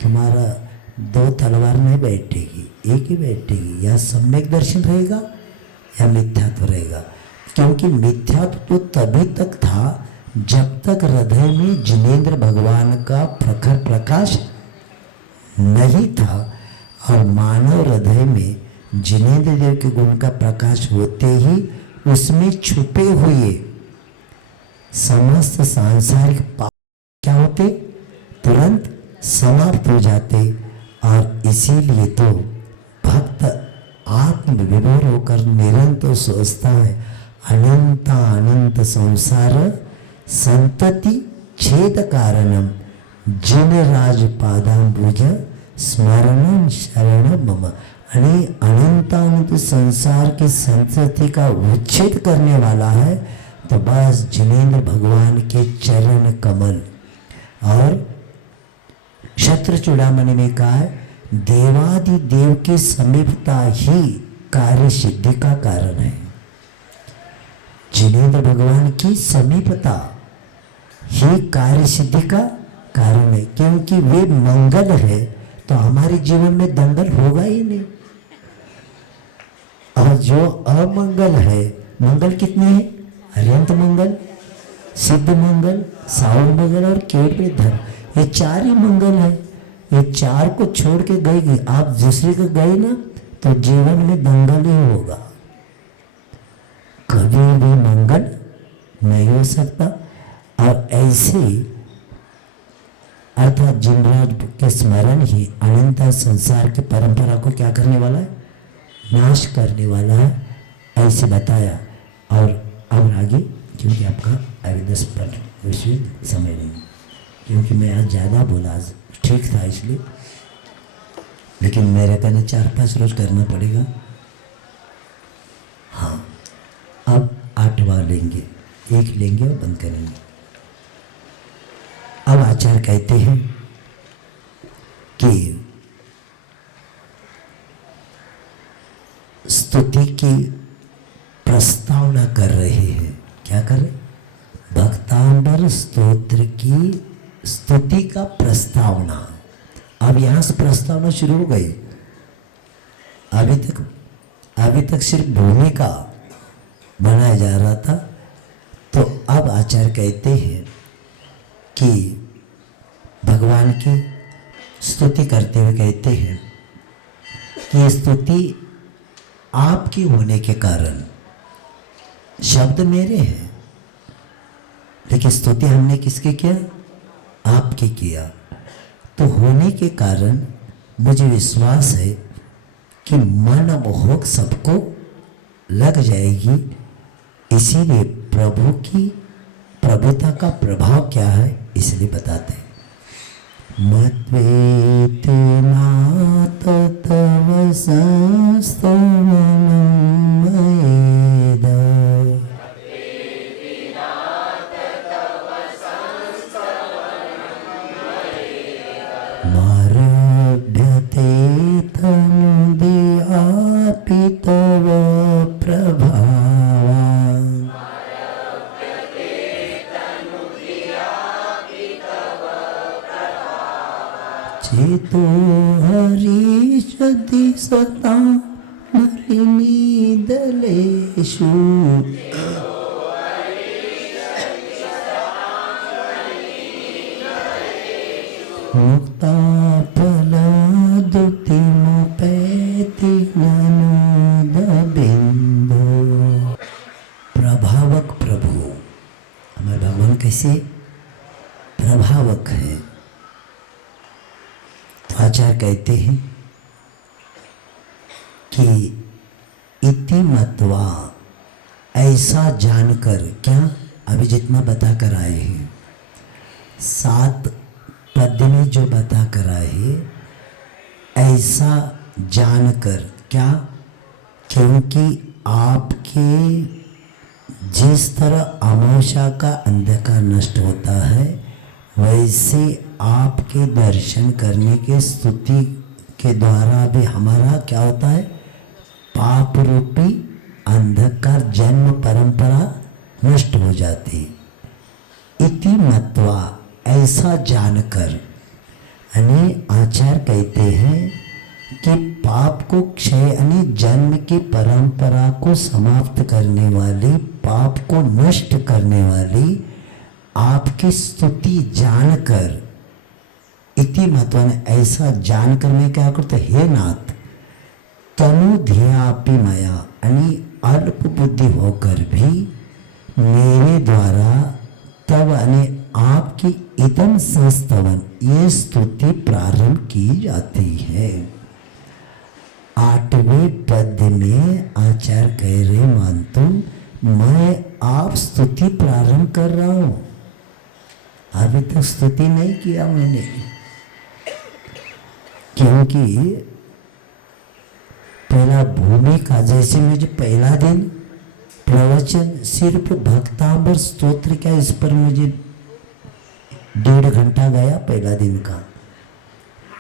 तुम्हारा दो तलवार नहीं बैठेगी, एक ही बैठेगी। यह सम्यक दर्शन रहेगा या मिथ्या तो रहेगा। क्योंकि मिथ्यात्व तो तभी तक था जब तक हृदय में जिनेंद्र भगवान का प्रखर प्रकाश नहीं था, और मानव हृदय में जिनेंद्र देव के गुण का प्रकाश होते ही उसमें छुपे हुए समस्त सांसारिक पाप क्या होते? तुरंत समाप्त हो जाते। और इसीलिए तो भक्त आत्मविभोर होकर निरंतर सोचता है, अनंत अनंत संसार संतति छेद कारणम जिन राजपादांबुज स्मरणम शरण मम। यानी अनंत अनंत संसार की संतति का उच्छेद करने वाला है तो बस जिनेंद्र भगवान के चरण कमल। और क्षत्र चूड़ामणि में कहा है, देवादि देव की समीपता ही कार्य सिद्धि का कारण है। जिनेंद्र भगवान की समीपता ही कार्य सिद्धि का कारण है, क्योंकि वे मंगल है तो हमारे जीवन में दंगल होगा ही नहीं। और जो अमंगल है, मंगल कितने हैं? अरिहंत मंगल, सिद्ध मंगल, सावन मंगल और केवट में धर्म, ये चार ही मंगल है। ये चार को छोड़ के गएगी, आप दूसरे को गए ना तो जीवन में दंगल ही होगा, कभी भी मंगल नहीं हो सकता। और ऐसे अर्थात जिनराज के स्मरण ही अनंत संसार की परंपरा को क्या करने वाला है? नाश करने वाला है, ऐसे बताया। और अब आगे, क्योंकि आपका अभी 10 मिनट विशेष समय नहीं, क्योंकि मैं आज ज़्यादा बोला, आज ठीक था इसलिए, लेकिन मेरे कहने 4-5 रोज करना पड़ेगा। हाँ, अब 8 बार लेंगे, एक लेंगे और बंद करेंगे। अब आचार्य कहते हैं कि स्तुति की प्रस्तावना कर रहे हैं। क्या करें? भक्तांबर स्तोत्र की स्तुति का प्रस्तावना। अब यहां से प्रस्तावना शुरू हो गई। अभी तक सिर्फ भूमिका बनाया जा रहा था। तो अब आचार्य कहते हैं कि भगवान की स्तुति करते हुए कहते हैं कि ये स्तुति आपकी होने के कारण, शब्द मेरे हैं लेकिन स्तुति हमने किसके किया? आपके किया। तो होने के कारण मुझे विश्वास है कि मन मोहक सबको लग जाएगी। इसीलिए प्रभु की प्रभुता का प्रभाव क्या है इसलिए बताते हैं। मत्वेति नाथ तव संस्तवनं मयेद। चेतो हरिषति सता मलिनी दलेषु मुक्ता फलादुतिमुपैति ननोदबिन्दु। प्रभावक प्रभु, हमारे भगवान कैसे प्रभावक है। तो आचार्य कहते हैं कि इति मत्वा, ऐसा जानकर, क्या अभी जितना बता कर आए हैं 7 पद में जो बता कर आए, ऐसा जानकर, क्या, क्योंकि आपके जिस तरह अमावस्या का अंधकार नष्ट होता है, वैसे आपके दर्शन करने के स्तुति के द्वारा भी हमारा क्या होता है, पाप रूपी अंधकार जन्म परंपरा नष्ट हो जाती। इति मत्वा, ऐसा जानकर, यानी आचार्य कहते हैं कि पाप को क्षय यानी जन्म की परंपरा को समाप्त करने वाली, पाप को नष्ट करने वाली आपकी स्तुति जानकर, इति महत्व ने ऐसा जानकर मैं क्या करता, हे नाथ, तनुध्यापि मया, यानी अल्प बुद्धि होकर भी मेरे द्वारा तब यानी आपकी इदम संस्तवन, ये स्तुति प्रारंभ की जाती है। 8वें पद में आचार्य कह रहे, मानतु मैं आप स्तुति प्रारंभ कर रहा हूं, अभी तक स्तुति नहीं किया मैंने, क्योंकि पहला भूमिका, जैसे मुझे पहला दिन प्रवचन सिर्फ भक्तांबर स्तोत्र क्या, इस पर मुझे 1.5 घंटा गया पहला दिन का।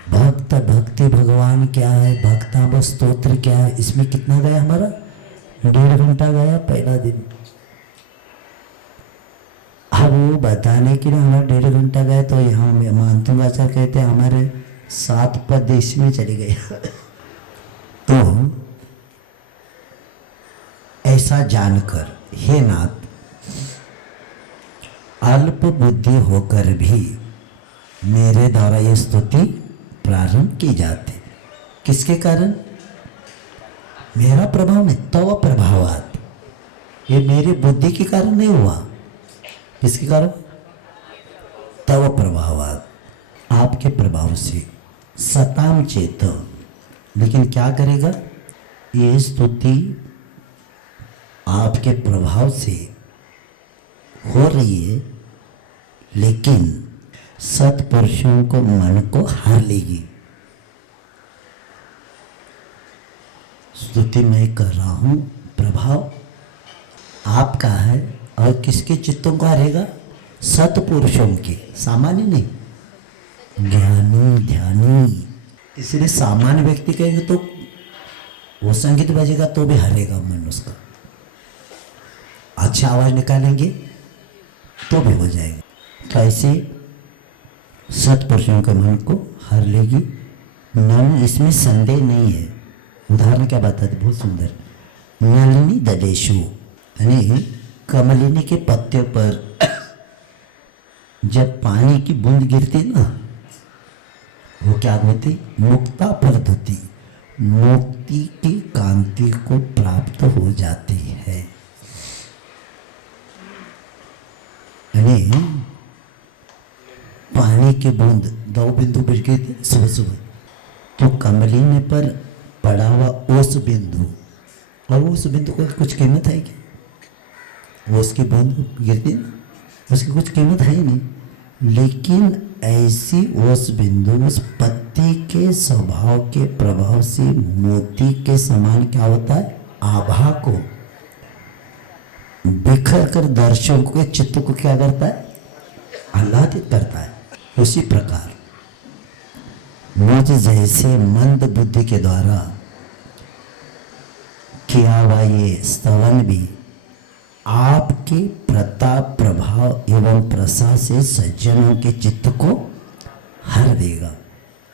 भक्त भक्ति भगवान क्या है, भक्तांबर स्तोत्र क्या है, इसमें कितना गया हमारा, 1.5 घंटा गया पहला दिन। अब वो बताने के लिए हमारा 1.5 घंटा गया, तो यहाँ मानतु आचार्य कहते हैं हमारे 7 पद इसमें चले गए। तो ऐसा जानकर, हे नाथ, अल्प बुद्धि होकर भी मेरे द्वारा ये स्तुति प्रारंभ की जाती, किसके कारण, मेरा प्रभाव नहीं, तव प्रभावात, ये मेरी बुद्धि के कारण नहीं हुआ, किसके कारण, तव प्रभावात, आपके प्रभाव से, सताम चेत, लेकिन क्या करेगा, ये स्तुति आपके प्रभाव से हो रही है, लेकिन सत्पुरुषों को मन को हार लेगी। स्तुति मैं कर रहा हूं, प्रभाव आपका है, और किसके चित्तों को हारेगा, सत्पुरुषों के, सामान्य नहीं, ज्ञानी ध्यानी। इसलिए सामान्य व्यक्ति कहेंगे तो वो संगीत बजेगा तो भी हारेगा मन उसका, अच्छा आवाज निकालेंगे तो भी हो जाएगा। कैसे, सत्पुरुषों के मन को हार लेगी, नन, इसमें संदेह नहीं है। उदाहरण क्या बताते, बहुत सुंदर, नलिनी दलेशु, यानी कमलिनी के पत्ते पर जब पानी की बूंद गिरती ना, वो क्या होती, मुक्ता फलधुति, मुक्ति की कांति को प्राप्त हो जाती है। यानी पानी की बूंद 2 बिंदु बिछ गई थी सुबह सुबह, तो कमलिनी पर पड़ा हुआ ओस बिंदु, और उस बिंदु को कुछ कीमत है क्या, ओस की बूंद गिरती, उसकी कुछ कीमत है ही नहीं, लेकिन ऐसी ओस बिंदु उस पत्ती के स्वभाव के प्रभाव से मोती के समान क्या होता है, आभा को बिखर कर दर्शकों के चित्त को क्या करता है, आह्लादित करता है। उसी प्रकार मुझ जैसे मंद बुद्धि के द्वारा किया हुआ ये स्तवन भी आपके प्रताप प्रभाव एवं प्रसाद से सज्जनों के चित्त को हर देगा।